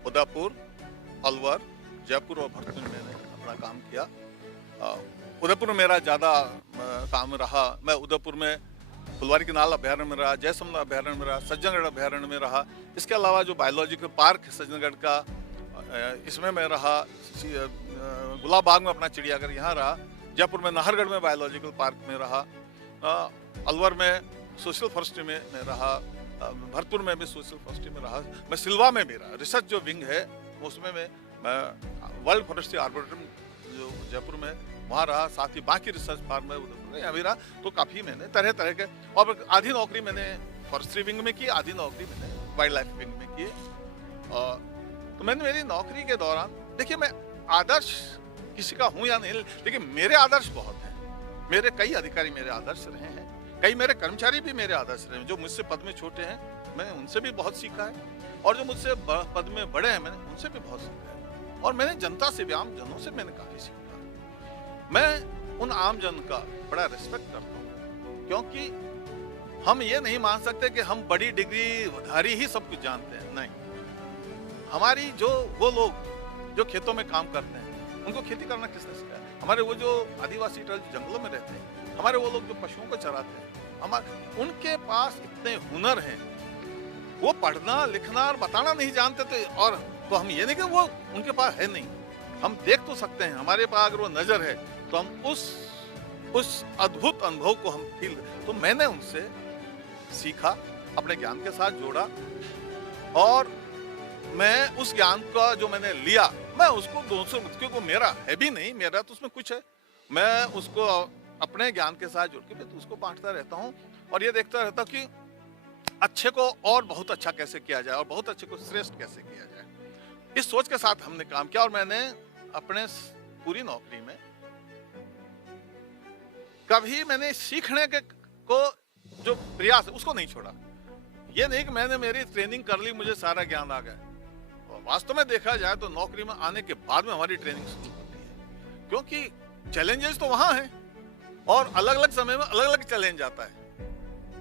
उदयपुर, अलवर, जयपुर और भरतपुर में मैंने अपना काम किया। उदयपुर में मेरा ज़्यादा काम रहा। मैं उदयपुर में फुलवारी किनाल अभ्यारण्य में रहा, जयसमंद अभ्यारण्य में रहा, सज्जनगढ़ अभ्यारण्य में रहा। इसके अलावा जो बायोलॉजिकल पार्क है सज्जनगढ़ का, इसमें मैं रहा। गुलाब बाग में अपना चिड़ियाघर यहाँ रहा। जयपुर में नाहरगढ़ में बायोलॉजिकल पार्क में रहा। अलवर में सोशल फॉरेस्ट्री में मैं रहा। भरतपुर में भी सोशल फॉरेस्ट्री में रहा। मैं सिल्वा में भी रहा। रिसर्च जो विंग है उसमें मैं वर्ल्ड फॉरेस्ट्री आर्बोरेटम जो जयपुर में, वहाँ रहा। साथ ही बाकी रिसर्च फार्म में उधर में यहाँ भी रहा। तो काफ़ी मैंने तरह तरह के, और आधी नौकरी मैंने फॉरेस्ट्री विंग में की, आधी नौकरी मैंने वाइल्ड लाइफ विंग में की। तो मैंने मेरी नौकरी के दौरान, देखिए मैं आदर्श किसी का हूँ या नहीं, लेकिन मेरे आदर्श बहुत हैं। मेरे कई अधिकारी मेरे आदर्श रहे हैं, कई मेरे कर्मचारी भी मेरे आदर्श रहे हैं। जो मुझसे पद में छोटे हैं मैंने उनसे भी बहुत सीखा है, और जो मुझसे पद में बड़े हैं मैंने उनसे भी बहुत सीखा है। और मैंने जनता से भी, आम जनों से मैंने काफ़ी सीखा है। मैं उन आम जन का बड़ा रिस्पेक्ट करता हूँ, क्योंकि हम ये नहीं मान सकते कि हम बड़ी डिग्रीधारी ही सब कुछ जानते हैं। नहीं, हमारी जो वो लोग जो खेतों में काम करते हैं, उनको खेती करना किसने सिखाया? हमारे वो जो आदिवासी जंगलों में रहते हैं, हमारे वो लोग जो पशुओं को चराते हैं, उनके पास इतने हुनर हैं, वो पढ़ना लिखना और बताना नहीं जानते थे। और तो हम ये नहीं कि वो उनके पास है नहीं, हम देख तो सकते हैं। हमारे पास अगर वो नजर है तो हम उस अद्भुत अनुभव को हम फील। तो मैंने उनसे सीखा, अपने ज्ञान के साथ जोड़ा, और मैं उस ज्ञान का जो मैंने लिया, मैं उसको दूसरों, क्योंकि मेरा है भी नहीं, मेरा तो उसमें कुछ है, मैं उसको अपने ज्ञान के साथ जोड़ के मैं तो उसको बांटता रहता हूँ। और ये देखता रहता हूँ कि अच्छे को और बहुत अच्छा कैसे किया जाए, और बहुत अच्छे को श्रेष्ठ कैसे किया जाए। इस सोच के साथ हमने काम किया, और मैंने अपने पूरी नौकरी में कभी मैंने सीखने के को जो प्रयास है उसको नहीं छोड़ा। ये नहीं कि मैंने मेरी ट्रेनिंग कर ली, मुझे सारा ज्ञान आ गया। वास्तव में देखा जाए तो नौकरी में आने के बाद में हमारी ट्रेनिंग शुरू होती है, क्योंकि चैलेंजेस तो वहां हैं, और अलग अलग समय में अलग अलग चैलेंज आता है।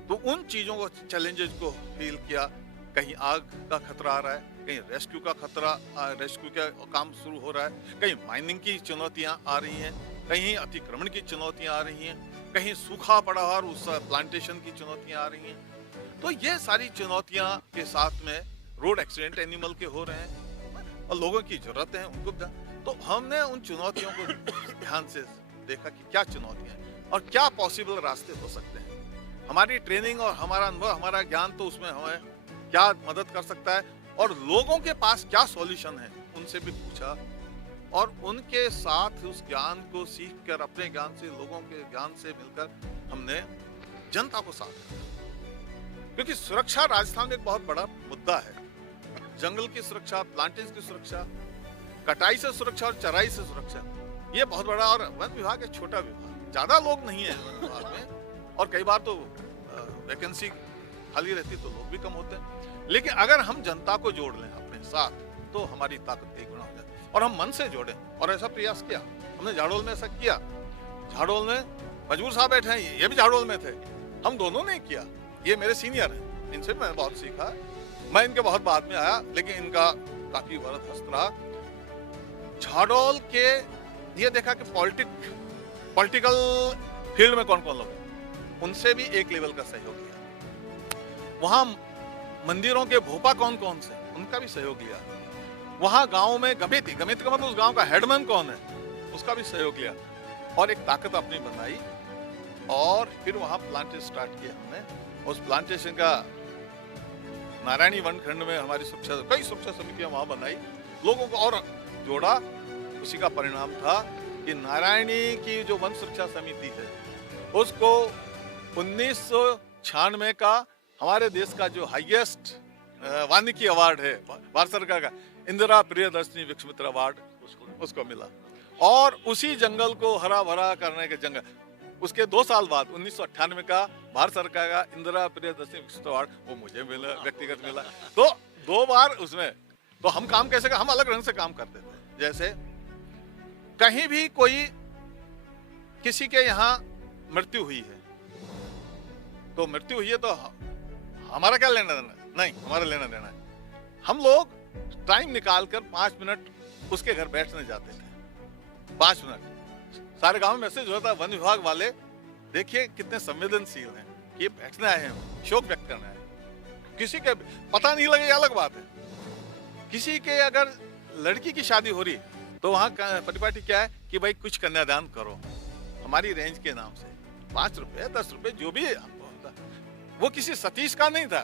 तो उन चीजों को, चैलेंजेस को फील किया। कहीं आग का खतरा आ रहा है, कहीं रेस्क्यू का खतरा, रेस्क्यू का काम शुरू हो रहा है, कहीं माइनिंग की चुनौतियां आ रही हैं, कहीं अतिक्रमण की चुनौतियां आ रही हैं, कहीं सूखा पड़ा और उस प्लांटेशन की चुनौतियां आ रही हैं। तो ये सारी चुनौतियां के साथ में रोड एक्सीडेंट एनिमल के हो रहे हैं और लोगों की जरूरत है उनको। तो हमने उन चुनौतियों को ध्यान से देखा कि क्या चुनौतियां हैं और क्या पॉसिबल रास्ते हो सकते हैं। हमारी ट्रेनिंग और हमारा अनुभव, हमारा ज्ञान तो उसमें हमें क्या मदद कर सकता है और लोगों के पास क्या सॉल्यूशन है उनसे भी पूछा और उनके साथ उस ज्ञान को सीख कर अपने ज्ञान से, लोगों के ज्ञान से मिलकर हमने जनता को साथ दिया। क्योंकि सुरक्षा राजस्थान में एक बहुत बड़ा मुद्दा है। जंगल की सुरक्षा, प्लांटेशन की सुरक्षा, कटाई से सुरक्षा और चराई से सुरक्षा, ये बहुत बड़ा। और वन विभाग एक छोटा विभाग, ज्यादा लोग नहीं है वन विभाग में और कई बार तो वैकेंसी खाली रहती तो लोग भी कम होते हैं। लेकिन अगर हम जनता को जोड़ लें अपने साथ तो हमारी ताकत कई गुना हो जाए और हम मन से जोड़ें। और ऐसा प्रयास किया हमने, झाड़ोल में ऐसा किया। झाड़ोल में मजबूर साहब बैठे हैं, ये भी झाड़ोल में थे, हम दोनों ने किया। ये मेरे सीनियर हैं, इनसे मैं बहुत सीखा। मैं इनके बहुत बाद में आया लेकिन इनका काफी वरद हस्त रहा। झाड़ोल के ये देखा कि पॉलिटिकल फील्ड में कौन कौन लोग हैं, उनसे भी एक लेवल का सहयोग लिया। वहां मंदिरों के भोपा कौन कौन से, उनका भी सहयोग लिया। वहां गांव में गमित का मतलब उस गांव का हेडमैन कौन है, उसका भी सहयोग लिया और एक ताकत अपनी बनाई। और फिर वहां प्लांटेशन स्टार्ट किया हमने। उस प्लांटेशन का नारायणी वन खंड में हमारी कई सुरक्षा समितियां वहां बनाई, लोगों को और जोड़ा। उसी का परिणाम था कि नारायणी की जो वन सुरक्षा समिति है उसको 1996 का हमारे देश का जो हाईएस्ट वानिकी अवार्ड है भारत सरकार का, इंदिरा प्रियदर्शनी विश्वमित्र अवार्ड उसको मिला। और उसी जंगल को हरा भरा करने के जंगल, उसके 2 साल बाद 1998 का भारत सरकार का इंदिरा प्रियदर्शनी विश्वमित्र अवार्ड वो मुझे मिला, व्यक्तिगत मिला। तो 2 बार उसमें। तो हम काम कैसे हम अलग ढंग से काम करते थे। जैसे कहीं भी कोई किसी के यहाँ मृत्यु हुई है तो मृत्यु हुई है तो हमारा क्या लेना देना, नहीं हमारा लेना देना है। हम लोग टाइम निकालकर 5 मिनट उसके घर बैठने जाते थे। 5 मिनट सारे गांव में मैसेज होता है, वन विभाग वाले देखिए कितने संवेदनशील हैं, ये बैठने आए हैं, शोक व्यक्त करना है। किसी के पता नहीं लगे अलग बात है। किसी के अगर लड़की की शादी हो रही तो वहां परिपाटी क्या है कि भाई कुछ कन्यादान करो हमारी रेंज के नाम से, 5 रुपए 10 रुपए जो भी होता। वो किसी सतीश का नहीं था,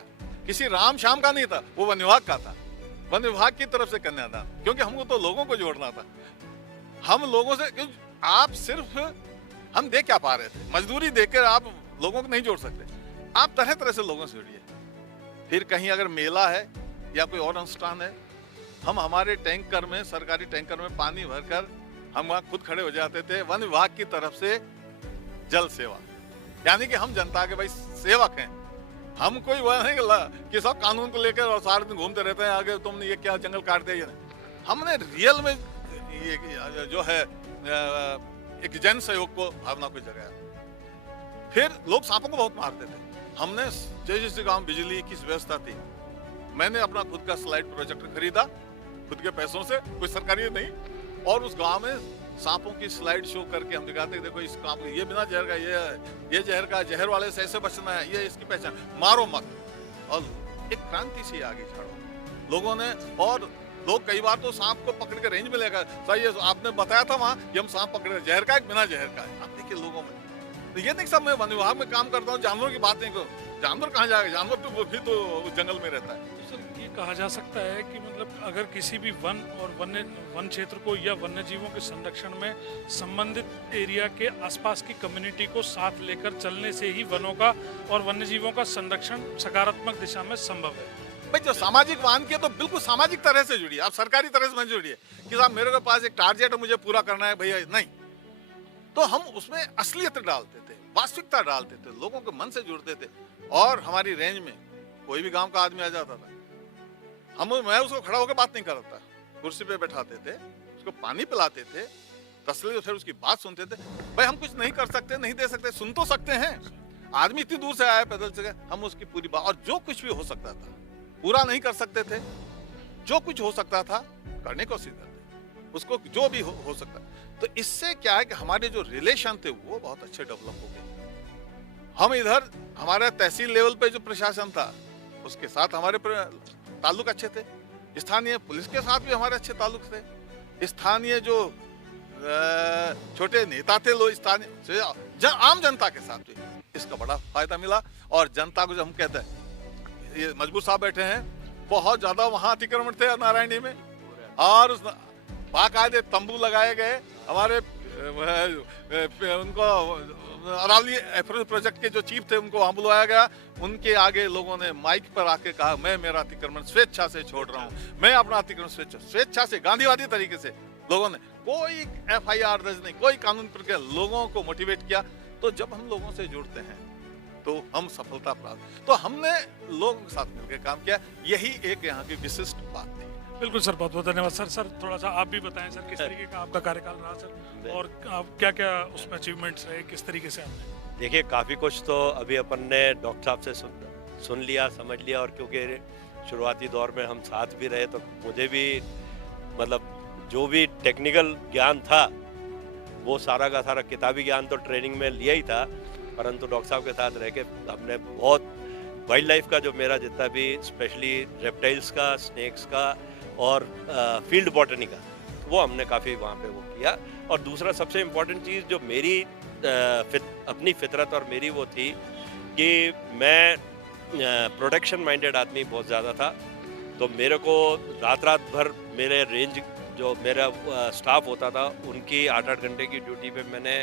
किसी राम श्याम का नहीं था, वो वन विभाग का था। वन विभाग की तरफ से कन्यादान, क्योंकि हमको तो लोगों को जोड़ना था। हम लोगों से, आप सिर्फ हम दे क्या पा रहे थे, मजदूरी देकर आप लोगों को नहीं जोड़ सकते। आप तरह तरह से लोगों से जुड़िए। फिर कहीं अगर मेला है या कोई और अनुष्ठान है, हम हमारे टैंकर में, सरकारी टैंकर में पानी भरकर हम वहां खुद खड़े हो जाते थे। वन विभाग की तरफ से जल सेवा, यानी कि हम जनता के भाई सेवक हैं। हम कोई वह नहीं कि सब कानून को लेकर और सारे दिन घूमते रहते हैं, आगे तुमने ये क्या जंगल काट दिया। हमने रियल में ये जो है एक जन सहयोग को भावना को जगाया। फिर लोग सांपों को बहुत मारते थे। हमने जिस गांव बिजली की व्यवस्था थी, मैंने अपना खुद का स्लाइड प्रोजेक्टर खरीदा खुद के पैसों से, कोई सरकारी नहीं, और उस गांव में सांपों की स्लाइड शो करके हम दिखाते देखो इस काम, ये बिना जहर का, ये जहर का, जहर वाले से ऐसे बचना है, ये इसकी पहचान, मारो मत। और एक क्रांति सी आगे झाड़ो लोगों ने। और लोग कई बार तो सांप को पकड़ के रेंज में लेकर, सही है आपने बताया था वहां कि हम सांप पकड़े, जहर का है बिना जहर का है। आप देखिए लोगों में तो ये नहीं, सब मैं वन विभाग में काम करता हूँ, जानवरों की बात नहीं करो। जानवर कहाँ जाएगा, जानवर तो वो भी तो उस जंगल में रहता है। ये कहा जा सकता है कि मतलब अगर किसी भी वन और वन क्षेत्र को या वन्य जीवों के संरक्षण में संबंधित एरिया के आसपास की कम्युनिटी को साथ लेकर चलने से ही वनों का और वन्य जीवों का संरक्षण सकारात्मक दिशा में संभव है। भाई जो सामाजिक वाहन की है तो बिल्कुल सामाजिक तरह से जुड़िए, आप सरकारी तरह से मत जुड़िए कि साहब मेरे पास एक टारगेट है मुझे पूरा करना है भैया, नहीं। तो हम उसमें असलियत डालते थे, वास्तविकता डालते थे, लोगों के मन से जुड़ते थे। और हमारी रेंज में कोई भी गांव का आदमी आ जाता था, मैं उसको खड़ा होकर बात नहीं करता, कुर्सी पे बैठाते थे, उसको पानी पिलाते थे, तसल्ली, फिर उसकी बात सुनते थे। भाई हम कुछ नहीं कर सकते, नहीं दे सकते, सुन तो सकते हैं। आदमी इतनी दूर से आया पैदल से, हम उसकी पूरी बात और जो कुछ भी हो सकता था पूरा नहीं कर सकते थे, जो कुछ हो सकता था करने को कोशिश करते, उसको जो भी हो सकता। तो इससे क्या है कि हमारे जो रिलेशन थे वो बहुत अच्छे डेवलप हो गए। हम इधर हमारे तहसील लेवल पे जो प्रशासन था उसके साथ हमारे ताल्लुक अच्छे थे, स्थानीय पुलिस के साथ भी हमारे अच्छे ताल्लुक थे, स्थानीय जो छोटे नेता थे लोग स्थानीय आम जनता के साथ भी इसका बड़ा फायदा मिला। और जनता को जो हम कहते हैं, ये मजबूर साहब बैठे हैं, बहुत ज्यादा वहां अतिक्रमण थे नारायणी में, और उस बाकायदे तंबू लगाए गए। हमारे उनको अरावली प्रोजेक्ट के जो चीफ थे उनको वहां बुलाया गया, उनके आगे लोगों ने माइक पर आके कहा मैं मेरा अतिक्रमण स्वेच्छा से छोड़ रहा हूँ, मैं अपना अतिक्रमण स्वेच्छा से गांधीवादी तरीके से लोगों ने, कोई FIR दर्ज नहीं, कोई कानून प्रक्रिया, लोगों को मोटिवेट किया। तो जब हम लोगों से जुड़ते हैं तो हम सफलता प्राप्त, तो हमने लोगों के साथ मिलकर काम किया, यही एक यहाँ की विशिष्ट बात थी। बिल्कुल सर, बहुत बहुत धन्यवाद सर। सर थोड़ा सा आप भी बताएं सर, किस तरीके का आपका कार्यकाल रहा सर, और क्या क्या उसमें अचीवमेंट्स रहे, किस तरीके से आपने? देखिए, काफ़ी कुछ तो अभी अपन ने डॉक्टर साहब से सुन लिया, समझ लिया, और क्योंकि शुरुआती दौर में हम साथ भी रहे तो मुझे भी मतलब जो भी टेक्निकल ज्ञान था वो सारा का सारा किताबी ज्ञान तो ट्रेनिंग में लिया ही था, परंतु डॉक्टर साहब के साथ रह के हमने बहुत वाइल्ड लाइफ का जो मेरा जितना भी स्पेशली रेप्टाइल्स का, स्नेक्स का और फील्ड बॉटनी का, वो हमने काफ़ी वहाँ पे वो किया। और दूसरा सबसे इम्पोर्टेंट चीज़ जो मेरी अपनी फितरत और मेरी वो थी कि मैं प्रोडक्शन माइंडेड आदमी बहुत ज़्यादा था, तो मेरे को रात रात भर मेरे रेंज जो मेरा स्टाफ होता था उनकी 8-8 घंटे की ड्यूटी पे मैंने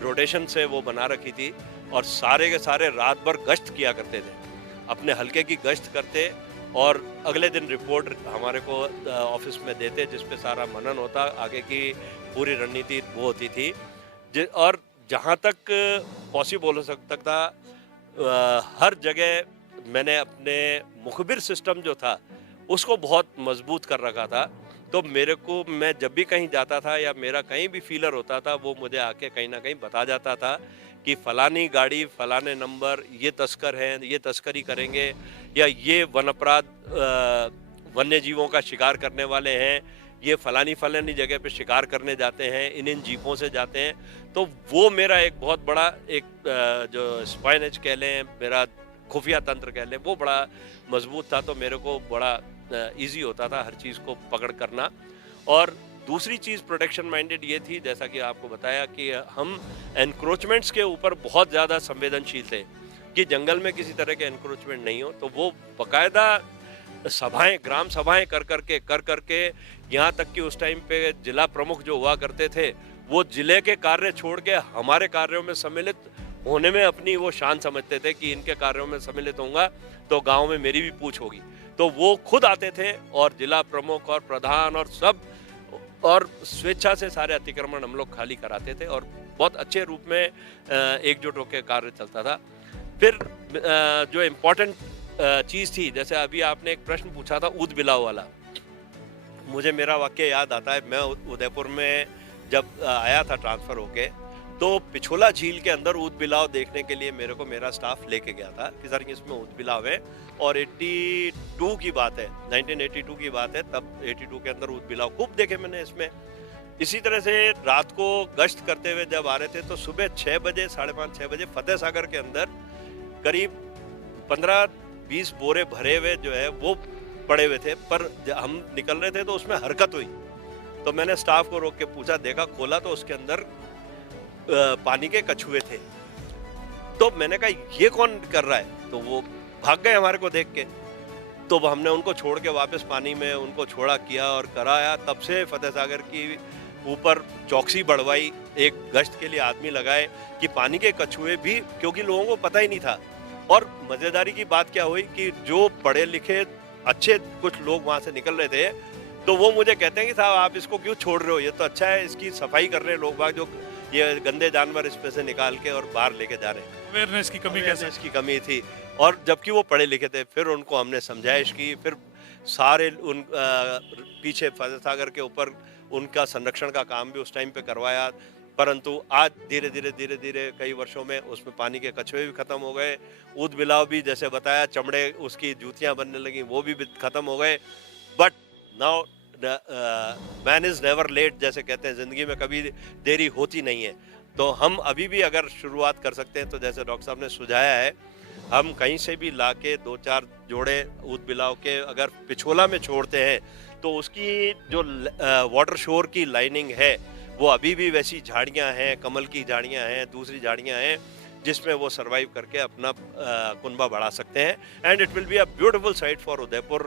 रोटेशन से वो बना रखी थी, और सारे के सारे रात भर गश्त किया करते थे, अपने हल्के की गश्त करते, और अगले दिन रिपोर्ट हमारे को ऑफिस में देते जिस पे सारा मनन होता, आगे की पूरी रणनीति वो होती थी। और जहाँ तक पॉसिबल हो सकता था हर जगह मैंने अपने मुखबिर सिस्टम जो था उसको बहुत मजबूत कर रखा था। तो मेरे को, मैं जब भी कहीं जाता था या मेरा कहीं भी फीलर होता था, वो मुझे आके कहीं ना कहीं बता जाता था कि फलानी गाड़ी, फलाने नंबर, ये तस्कर हैं, ये तस्करी करेंगे, या ये वन अपराध वन्य जीवों का शिकार करने वाले हैं, ये फलानी जगह पे शिकार करने जाते हैं, इन जीपों से जाते हैं। तो वो मेरा एक बहुत बड़ा एक जो स्पाइनेज कह लें, मेरा खुफिया तंत्र कह लें, वो बड़ा मजबूत था। तो मेरे को बड़ा इजी होता था हर चीज़ को पकड़ करना। और दूसरी चीज़ प्रोटेक्शन माइंडेड ये थी, जैसा कि आपको बताया कि हम एनक्रोचमेंट्स के ऊपर बहुत ज़्यादा संवेदनशील थे कि जंगल में किसी तरह के एनक्रोचमेंट नहीं हो। तो वो बाकायदा सभाएं, ग्राम सभाएं कर करके यहाँ तक कि उस टाइम पे जिला प्रमुख जो हुआ करते थे वो जिले के कार्य छोड़ के हमारे कार्यों में सम्मिलित होने में अपनी वो शान समझते थे कि इनके कार्यों में सम्मिलित होऊंगा तो गाँव में मेरी भी पूछ होगी। तो वो खुद आते थे और जिला प्रमुख और प्रधान और सब, और स्वेच्छा से सारे अतिक्रमण हम लोग खाली कराते थे, और बहुत अच्छे रूप में एकजुट होकर कार्य चलता था। फिर जो इम्पोर्टेंट चीज़ थी, जैसे अभी आपने एक प्रश्न पूछा था ऊद बिलाव वाला, मुझे मेरा वाक्य याद आता है। मैं उदयपुर में जब आया था ट्रांसफ़र होके, तो पिछोला झील के अंदर ऊद बिलाव देखने के लिए मेरे को मेरा स्टाफ लेके गया था कि सर इसमें ऊद बिलाव है। और 82 की बात है, 1982 की बात है, तब 82 के अंदर ऊद बिलाव खूब देखे मैंने इसमें। इसी तरह से रात को गश्त करते हुए जब आ रहे थे तो सुबह 6 बजे, 5:30-6 बजे फतेह सागर के अंदर करीब 15-20 बोरे भरे हुए जो है वो पड़े हुए थे, पर हम निकल रहे थे तो उसमें हरकत हुई। तो मैंने स्टाफ को रोक के पूछा, देखा, खोला तो उसके अंदर पानी के कछुए थे। तो मैंने कहा ये कौन कर रहा है? तो वो भाग गए हमारे को देख के। तो हमने उनको छोड़ के वापस पानी में उनको छोड़ा किया और कराया। तब से फतेह सागर की ऊपर चौकसी बढ़वाई, एक गश्त के लिए आदमी लगाए कि पानी के कछुए भी, क्योंकि लोगों को पता ही नहीं था। और मज़ेदारी की बात क्या हुई कि जो पढ़े लिखे अच्छे कुछ लोग वहाँ से निकल रहे थे, तो वो मुझे कहते हैं कि साहब आप इसको क्यों छोड़ रहे हो, ये तो अच्छा है, इसकी सफाई कर रहे हैं लोग बाग, जो ये गंदे जानवर इसमें से निकाल के और बाहर लेके जा रहे हैं। अवेयरनेस की कमी, कैसे इसकी कमी थी। और जबकि वो पढ़े लिखे थे, फिर उनको हमने समझाइश की, फिर सारे उन पीछे फतेह सागर के ऊपर उनका संरक्षण का काम भी उस टाइम पे करवाया। परंतु आज धीरे धीरे कई वर्षों में उसमें पानी के कछुए भी खत्म हो गए, ऊद बिलाव भी जैसे बताया, चमड़े उसकी जूतियां बनने लगी, वो भी खत्म हो गए। But now man is never late, जैसे कहते हैं, ज़िंदगी में कभी देरी होती नहीं है। तो हम अभी भी अगर शुरुआत कर सकते हैं तो जैसे डॉक्टर साहब ने सुझाया है, हम कहीं से भी लाके 2-4 जोड़े ऊद बिलाव के अगर पिछोला में छोड़ते हैं तो उसकी जो वाटर शोर की लाइनिंग है वो अभी भी वैसी झाड़ियाँ हैं, कमल की झाड़ियाँ हैं, दूसरी झाड़ियाँ हैं जिसमें वो सरवाइव करके अपना कुनबा बढ़ा सकते हैं। And it will be a beautiful sight for Udaipur.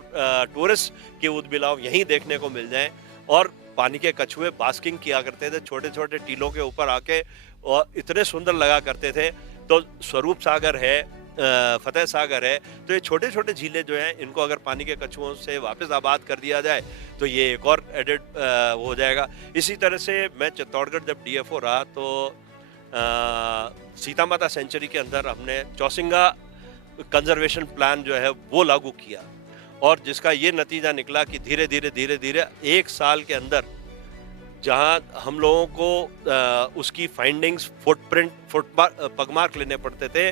Tourist के ऊद बिलाव यहीं देखने को मिल जाएं। और पानी के कछुए बास्किंग किया करते थे छोटे छोटे टीलों के ऊपर आके, और इतने सुंदर लगा करते थे। तो स्वरूप सागर है, फतेह सागर है, तो ये छोटे छोटे झीलें जो हैं इनको अगर पानी के कछुओं से वापस आबाद कर दिया जाए तो ये एक और एडेड हो जाएगा। इसी तरह से मैं चित्तौड़गढ़ जब डीएफओ रहा तो सीता माता सेंचुरी के अंदर हमने चौसिंगा कंजर्वेशन प्लान जो है वो लागू किया, और जिसका ये नतीजा निकला कि धीरे धीरे एक साल के अंदर जहां हम लोगों को उसकी फाइंडिंग्स पगमार्क लेने पड़ते थे,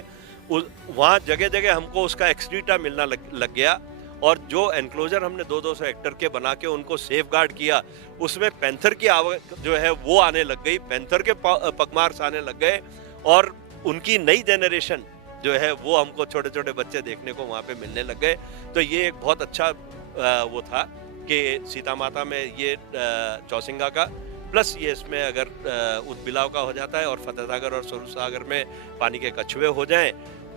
वहाँ जगह जगह हमको उसका एक्सक्रीटा मिलना लग गया। और जो एनक्लोजर हमने 200 हेक्टर के बना के उनको सेफ गार्ड किया, उसमें पैंथर की आवक जो है वो आने लग गई, पैंथर के पगमार्क्स आने लग गए, और उनकी नई जनरेशन जो है वो हमको छोटे छोटे बच्चे देखने को वहाँ पे मिलने लग गए। तो ये एक बहुत अच्छा वो था कि सीता माता में ये चौसिंगा का प्लस ये इसमें अगर ऊद बिलाव का हो जाता है और फतेह सागर और स्वरूप सागर में पानी के कछुए हो जाएं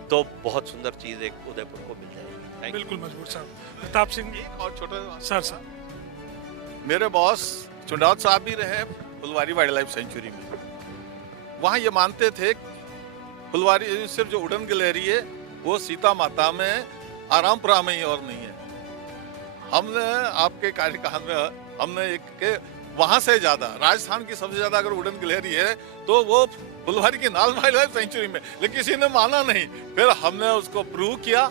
तो बहुत सुंदर चीज़ एक उदयपुर को मिल जाएगी। बिल्कुल मजबूर साहब। प्रताप सिंह एक और छोटा सर मेरे बॉस चुंडावत साहब भी रहे फुलवारी वाइल्ड लाइफ सेंचुरी में। वहाँ ये मानते थे फुलवारी सिर्फ जो उड़न गिलहरी है वो सीता माता में आरामपुरा में ही और नहीं है। हमने आपके कार्यकाल में हमने एक के वहां से ज्यादा राजस्थान की सबसे ज्यादा अगर उड़न गिलहरी है तो वो फुलवारी की नाल वाइल्ड लाइफ सेंचुरी में, लेकिन किसी ने माना नहीं। फिर हमने उसको प्रूव किया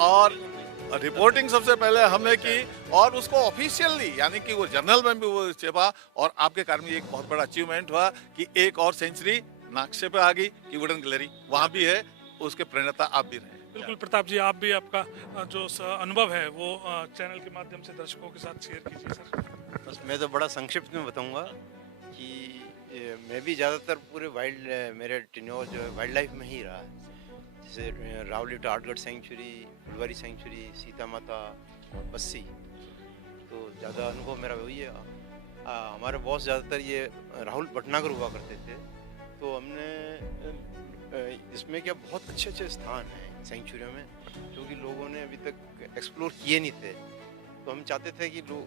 और रिपोर्टिंग सबसे पहले हमने की और उसको ऑफिशियली यानी कि वो जर्नल में भी वो छपा। और आपके कारण में एक बहुत बड़ा अचीवमेंट हुआ कि एक और सेंचुरी नक्शे पे आ गई कि उड़न गिलहरी वहां भी है, उसके प्रणेता आप भी रहे। बिल्कुल प्रताप जी, आप भी आपका जो अनुभव है वो चैनल के माध्यम से दर्शकों के साथ शेयर कीजिए सर। बस मैं तो बड़ा संक्षिप्त में बताऊंगा कि मैं भी ज़्यादातर पूरे मेरे टेन्योर जो है वाइल्ड लाइफ में ही रहा है। जैसे रावली टाटगढ़ सेंचुरी, फुलवारी सेंचुरी, सीता माता, बस्सी, तो ज़्यादा अनुभव मेरा वही है। हमारे बॉस ज़्यादातर ये राहुल भटनागर हुआ करते थे, तो हमने इसमें क्या बहुत अच्छे अच्छे स्थान हैं सेंचुरियों में जो कि लोगों ने अभी तक एक्सप्लोर किए नहीं थे। तो हम चाहते थे कि लोग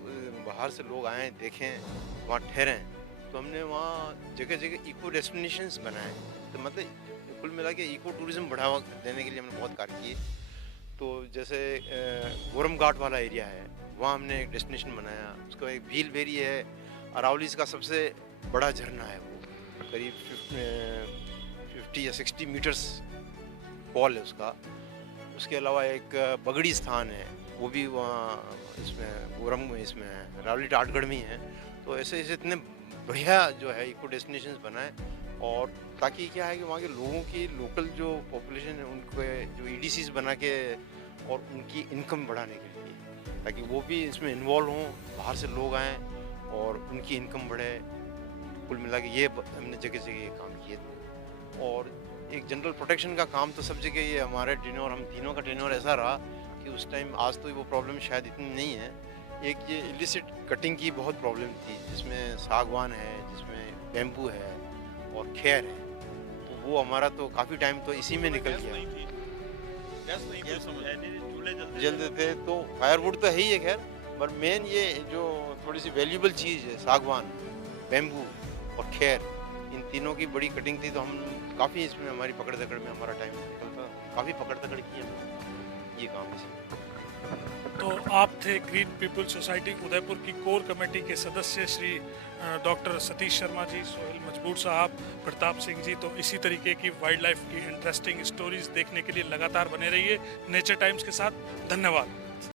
बाहर से लोग आएँ, देखें, वहाँ ठहरें। तो हमने वहाँ जगह जगह इको डेस्टिनेशंस बनाए। तो मतलब कुल मिला के इको टूरिज़्म बढ़ावा देने के लिए हमने बहुत कार्य किए। तो जैसे गोरम घाट वाला एरिया है, वहाँ हमने एक डेस्टिनेशन बनाया। उसका एक भील बेरी है, अरावली का सबसे बड़ा झरना है, वो करीब 50 या 60 मीटर्स फॉल है उसका। उसके अलावा एक बगड़ी स्थान है, वो भी वहाँ इसमें गोरम इसमें रावली टाटगढ़ में ही है। तो ऐसे ऐसे इतने बढ़िया जो है इको डेस्टिनेशंस बनाए, और ताकि क्या है कि वहाँ के लोगों की लोकल जो पॉपुलेशन है उनको जो ईडीसीज बना के और उनकी इनकम बढ़ाने के लिए, ताकि वो भी इसमें इन्वॉल्व हों, बाहर से लोग आएँ और उनकी इनकम बढ़े। कुल मिला के ये हमने जगह जगह ये काम किए थे। और एक जनरल प्रोटेक्शन का काम तो सब जगह ये हमारे टेन्योर, हम तीनों का टेन्योर ऐसा रहा कि उस टाइम, आज तो वो प्रॉब्लम शायद इतनी नहीं है। एक ये इलिसिट कटिंग की बहुत प्रॉब्लम थी, जिसमें सागवान है, जिसमें बैम्बू है और खैर है। तो वो हमारा तो काफ़ी टाइम तो इसी में निकल गया। जलते थे तो फायरवुड तो है ही है खैर, पर मेन ये जो थोड़ी सी वैल्यूबल चीज़ है सागवान, बैम्बू और खैर, इन तीनों की बड़ी कटिंग थी। तो हम काफ़ी इसमें हमारी पकड़ दकड़ में हमारा टाइम निकलता, काफ़ी पकड़ दकड़ की हमने ये काम इसमें। तो आप थे ग्रीन पीपल सोसाइटी उदयपुर की कोर कमेटी के सदस्य श्री डॉक्टर सतीश शर्मा जी, सोहेल मजबूर साहब, प्रताप सिंह जी। तो इसी तरीके की वाइल्ड लाइफ की इंटरेस्टिंग स्टोरीज देखने के लिए लगातार बने रहिए नेचर टाइम्स के साथ। धन्यवाद।